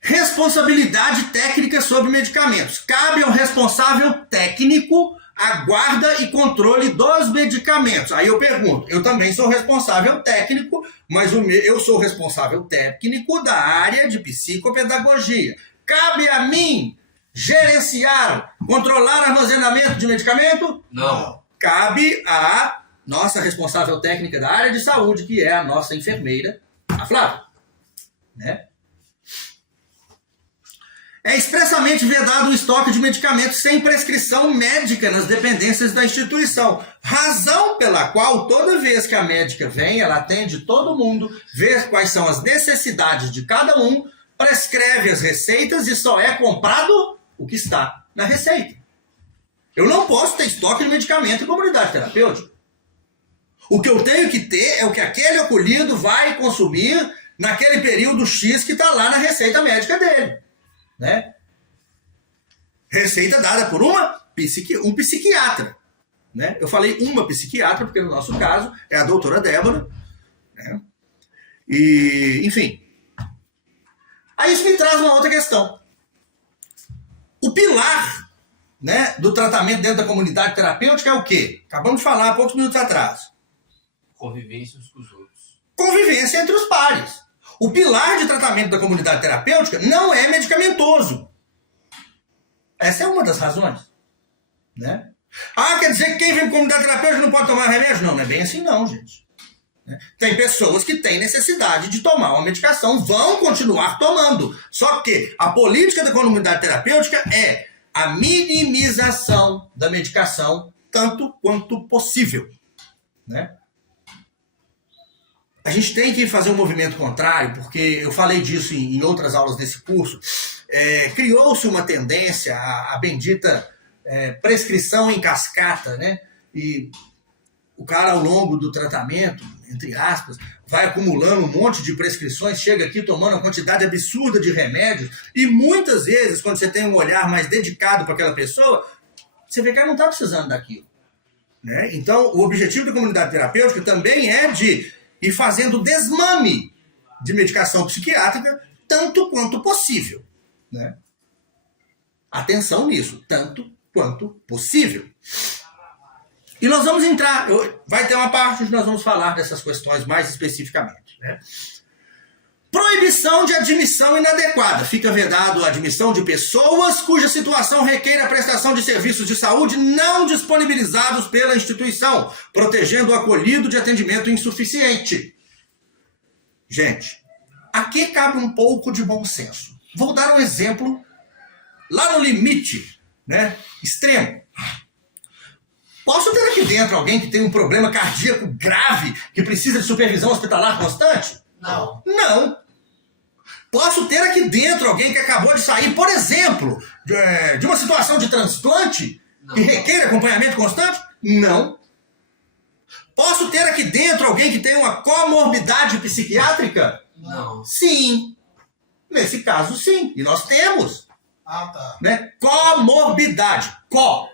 Responsabilidade técnica sobre medicamentos. Cabe ao responsável técnico a guarda e controle dos medicamentos. Aí eu pergunto, eu também sou responsável técnico, mas eu sou responsável técnico da área de psicopedagogia. Cabe a mim gerenciar, controlar armazenamento de medicamento? Não. Cabe à nossa responsável técnica da área de saúde, que é a nossa enfermeira, a Flávia. né? É expressamente vedado o estoque de medicamentos sem prescrição médica nas dependências da instituição. Razão pela qual, toda vez que a médica vem, ela atende todo mundo, vê quais são as necessidades de cada um, prescreve as receitas e só é comprado o que está na receita. Eu não posso ter estoque de medicamento em comunidade terapêutica. O que eu tenho que ter é o que aquele acolhido vai consumir naquele período X que está lá na receita médica dele. Né? Receita dada por um psiquiatra. Né? Eu falei uma psiquiatra, porque no nosso caso é a doutora Débora. Né? E, enfim. Aí isso me traz uma outra questão. O pilar, né, do tratamento dentro da comunidade terapêutica é o quê? Acabamos de falar há poucos minutos atrás. Convivência uns com os outros. Convivência entre os pares. O pilar de tratamento da comunidade terapêutica não é medicamentoso. Essa é uma das razões. Né? Ah, quer dizer que quem vem para comunidade terapêutica não pode tomar remédio? Não, não é bem assim não, gente. Tem pessoas que têm necessidade de tomar uma medicação, vão continuar tomando. Só que a política da comunidade terapêutica é a minimização da medicação tanto quanto possível. Né? A gente tem que fazer um movimento contrário, porque eu falei disso em outras aulas desse curso. Criou-se uma tendência à bendita prescrição em cascata, né? E o cara, ao longo do tratamento, entre aspas, vai acumulando um monte de prescrições, chega aqui tomando uma quantidade absurda de remédios, e muitas vezes, quando você tem um olhar mais dedicado para aquela pessoa, você vê que ela não está precisando daquilo. Né? Então, o objetivo da comunidade terapêutica também é de ir fazendo desmame de medicação psiquiátrica tanto quanto possível. Né? Atenção nisso, tanto quanto possível. E nós vamos entrar, vai ter uma parte onde nós vamos falar dessas questões mais especificamente. Né? Proibição de admissão inadequada. Fica vedado a admissão de pessoas cuja situação requer a prestação de serviços de saúde não disponibilizados pela instituição, protegendo o acolhido de atendimento insuficiente. Gente, aqui cabe um pouco de bom senso. Vou dar um exemplo lá no limite, né, extremo. Posso ter aqui dentro alguém que tem um problema cardíaco grave, que precisa de supervisão hospitalar constante? Não. Não. Posso ter aqui dentro alguém que acabou de sair, por exemplo, de uma situação de transplante, que requer acompanhamento constante? Não. Posso ter aqui dentro alguém que tem uma comorbidade psiquiátrica? Não. Sim. Nesse caso, sim. E nós temos. Ah, tá. Né? Comorbidade.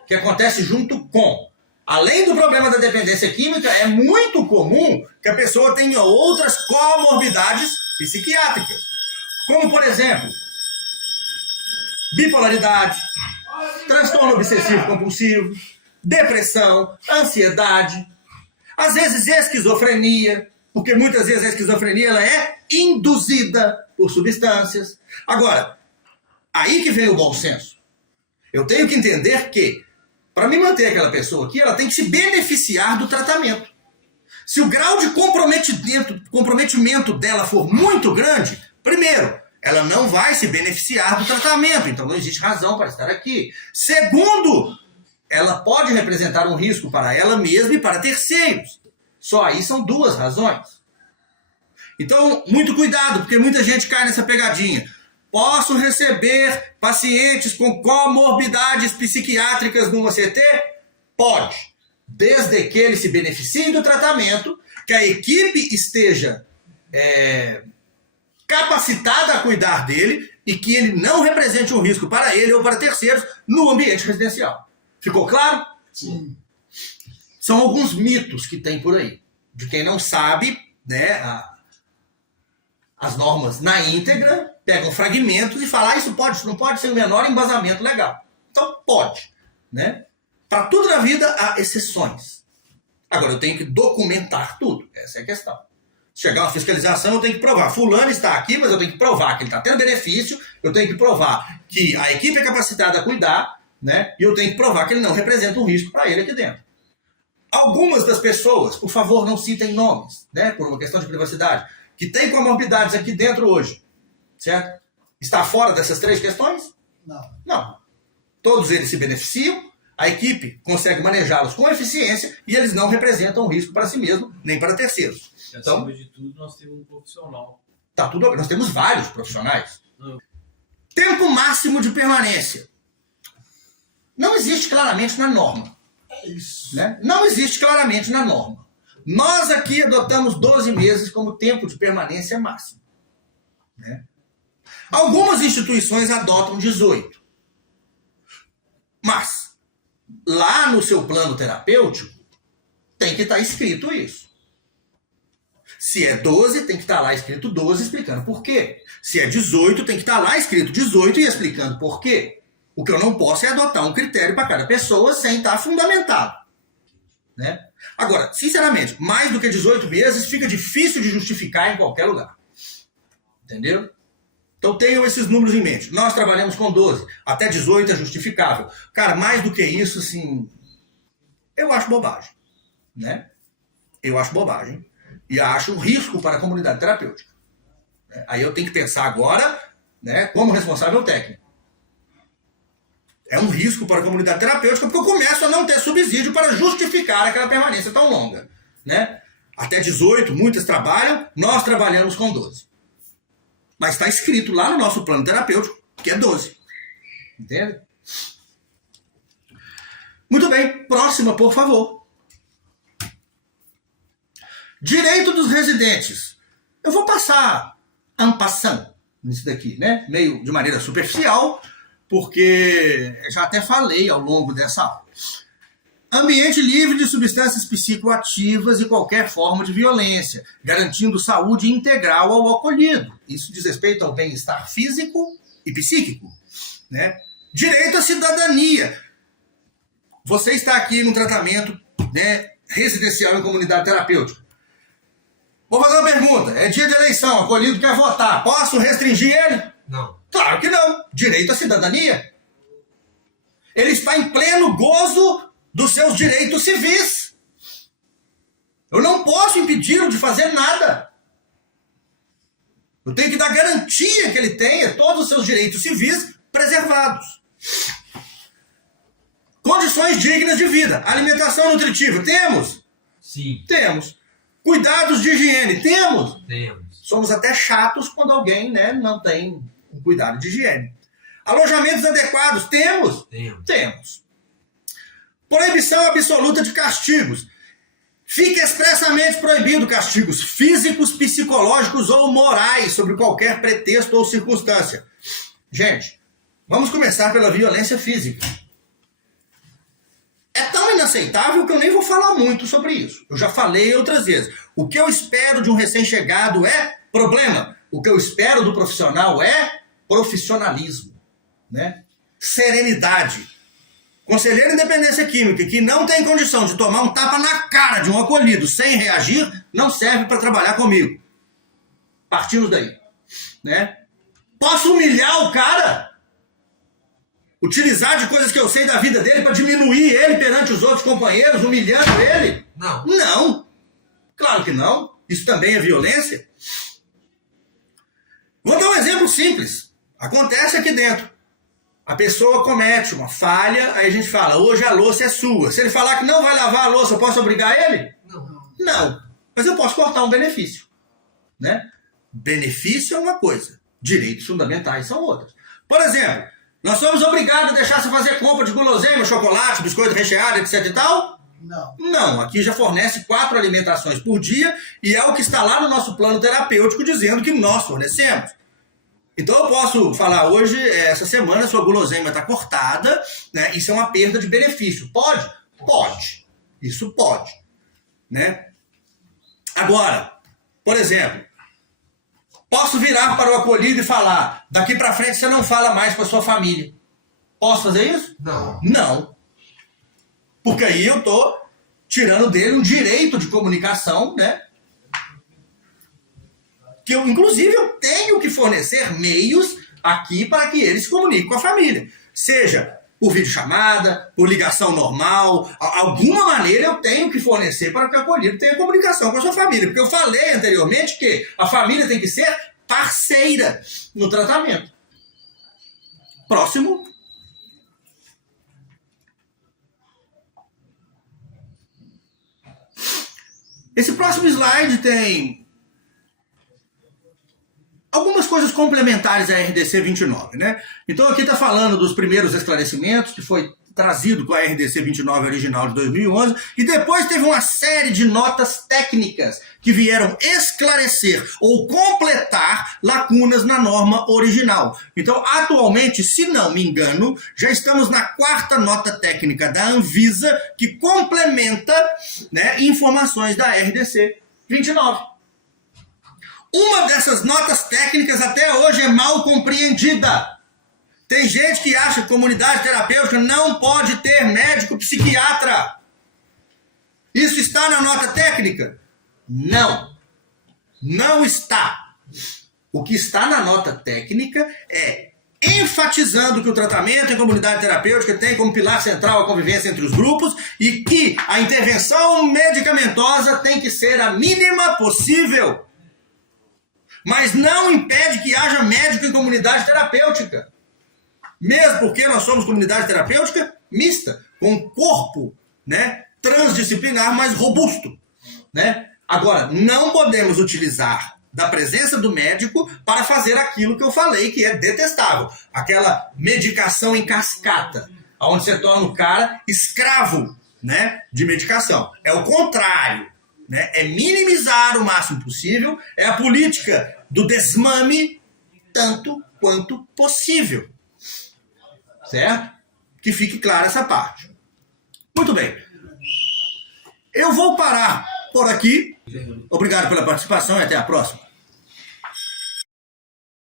Que acontece junto com. Além do problema da dependência química, é muito comum que a pessoa tenha outras comorbidades psiquiátricas. Como, por exemplo, bipolaridade, transtorno obsessivo-compulsivo, depressão, ansiedade, às vezes esquizofrenia, porque muitas vezes a esquizofrenia ela é induzida por substâncias. Agora, aí que vem o bom senso. Eu tenho que entender que, para me manter aquela pessoa aqui, ela tem que se beneficiar do tratamento. Se o grau de comprometimento dela for muito grande, primeiro, ela não vai se beneficiar do tratamento, então não existe razão para estar aqui. Segundo, ela pode representar um risco para ela mesma e para terceiros. Só aí são duas razões. Então, muito cuidado, porque muita gente cai nessa pegadinha. Posso receber pacientes com comorbidades psiquiátricas no CT? Pode, desde que ele se beneficie do tratamento, que a equipe esteja capacitada a cuidar dele e que ele não represente um risco para ele ou para terceiros no ambiente residencial. Ficou claro? Sim. São alguns mitos que tem por aí, de quem não sabe, né, as normas na íntegra, pegam fragmentos e falam, isso pode, isso não pode, sem o menor embasamento legal. Então pode. Né? Para tudo na vida há exceções. Agora eu tenho que documentar tudo, essa é a questão. Chegar uma fiscalização, eu tenho que provar. Fulano está aqui, mas eu tenho que provar que ele está tendo benefício, eu tenho que provar que a equipe é capacitada a cuidar, né? E eu tenho que provar que ele não representa um risco para ele aqui dentro. Algumas das pessoas, por favor, não citem nomes, né? Por uma questão de privacidade, que têm comorbidades aqui dentro hoje, certo? Está fora dessas 3 questões? Não. Não. Todos eles se beneficiam, a equipe consegue manejá-los com eficiência e eles não representam risco para si mesmo, nem para terceiros. E Então, acima de tudo, nós temos um profissional. tá tudo, nós temos vários profissionais. Não. Tempo máximo de permanência. Não existe claramente na norma. É isso. Né? Não existe claramente na norma. Nós aqui adotamos 12 meses como tempo de permanência máximo. Né? Algumas instituições adotam 18. Mas, lá no seu plano terapêutico, tem que estar escrito isso. Se é 12, tem que estar lá escrito 12 explicando por quê. Se é 18, tem que estar lá escrito 18 e explicando por quê. O que eu não posso é adotar um critério para cada pessoa sem estar fundamentado. Né? Agora, sinceramente, mais do que 18 meses fica difícil de justificar em qualquer lugar. Entendeu? Então tenham esses números em mente. Nós trabalhamos com 12, até 18 é justificável. Cara, mais do que isso, assim, eu acho bobagem. Né? Eu acho bobagem. E acho um risco para a comunidade terapêutica. Aí eu tenho que pensar agora, né, como responsável técnico. É um risco para a comunidade terapêutica porque eu começo a não ter subsídio para justificar aquela permanência tão longa. Né? Até 18, muitas trabalham, nós trabalhamos com 12. Mas está escrito lá no nosso plano terapêutico que é 12. Entende? Muito bem, próxima, por favor. Direito dos residentes. Eu vou passar en passant nisso daqui, né? Meio de maneira superficial, porque já até falei ao longo dessa aula. Ambiente livre de substâncias psicoativas e qualquer forma de violência, garantindo saúde integral ao acolhido. Isso diz respeito ao bem-estar físico e psíquico. Né? Direito à cidadania. Você está aqui no tratamento, né, residencial em comunidade terapêutica. Vou fazer uma pergunta. É dia de eleição, acolhido quer votar. Posso restringir ele? Não. Claro que não. Direito à cidadania. Ele está em pleno gozo dos seus direitos civis. Eu não posso impedi-lo de fazer nada. Eu tenho que dar garantia que ele tenha todos os seus direitos civis preservados. Condições dignas de vida. Alimentação nutritiva. Temos? Sim. Temos. Cuidados de higiene. Temos? Temos. Somos até chatos quando alguém, né, não tem um cuidado de higiene. Alojamentos adequados. Temos? Temos. Temos. Proibição absoluta de castigos. Fica expressamente proibido castigos físicos, psicológicos ou morais sobre qualquer pretexto ou circunstância. Gente, vamos começar pela violência física. É tão inaceitável que eu nem vou falar muito sobre isso. Eu já falei outras vezes. O que eu espero de um recém-chegado é problema. O que eu espero do profissional é profissionalismo, né? Serenidade. Conselheiro de independência química que não tem condição de tomar um tapa na cara de um acolhido sem reagir, não serve para trabalhar comigo. Partimos daí. Né? Posso humilhar o cara? Utilizar de coisas que eu sei da vida dele para diminuir ele perante os outros companheiros, humilhando ele? Não. Não. Claro que não. Isso também é violência. Vou dar um exemplo simples. Acontece aqui dentro. A pessoa comete uma falha, aí a gente fala, hoje a louça é sua. Se ele falar que não vai lavar a louça, eu posso obrigar ele? Não. Não. Mas eu posso cortar um benefício. Né? Benefício é uma coisa. Direitos fundamentais são outras. Por exemplo, nós somos obrigados a deixar você fazer compra de guloseima, chocolate, biscoito recheado, etc e tal? Não. Não, aqui já fornece 4 alimentações por dia e é o que está lá no nosso plano terapêutico dizendo que nós fornecemos. Então eu posso falar hoje, essa semana, sua guloseima está cortada, né? Isso é uma perda de benefício. Pode? Pode. Isso pode. Né? Agora, por exemplo, posso virar para o acolhido e falar, daqui para frente você não fala mais com a sua família. Posso fazer isso? Não. Não. Porque aí eu estou tirando dele um direito de comunicação, né? Que eu, inclusive, eu tenho que fornecer meios aqui para que eles se comuniquem com a família. Seja por videochamada, por ligação normal, alguma maneira eu tenho que fornecer para que o acolhido tenha comunicação com a sua família. Porque eu falei anteriormente que a família tem que ser parceira no tratamento. Próximo. Esse próximo slide tem algumas coisas complementares à RDC 29, né? Então aqui está falando dos primeiros esclarecimentos, que foi trazido com a RDC 29 original de 2011, e depois teve uma série de notas técnicas que vieram esclarecer ou completar lacunas na norma original. Então, atualmente, se não me engano, já estamos na 4ª nota técnica da Anvisa, que complementa, né, informações da RDC 29. Uma dessas notas técnicas até hoje é mal compreendida. Tem gente que acha que comunidade terapêutica não pode ter médico psiquiatra. Isso está na nota técnica? Não. Não está. O que está na nota técnica é enfatizando que o tratamento em comunidade terapêutica tem como pilar central a convivência entre os grupos e que a intervenção medicamentosa tem que ser a mínima possível. Mas não impede que haja médico em comunidade terapêutica. Mesmo porque nós somos comunidade terapêutica mista, com um corpo, né, transdisciplinar mais robusto, né? Agora, não podemos utilizar da presença do médico para fazer aquilo que eu falei que é detestável. Aquela medicação em cascata, onde você torna o cara escravo, né, de medicação. É o contrário, né? É minimizar o máximo possível, é a política do desmame tanto quanto possível. Certo? Que fique clara essa parte. Muito bem. Eu vou parar por aqui. Obrigado pela participação e até a próxima.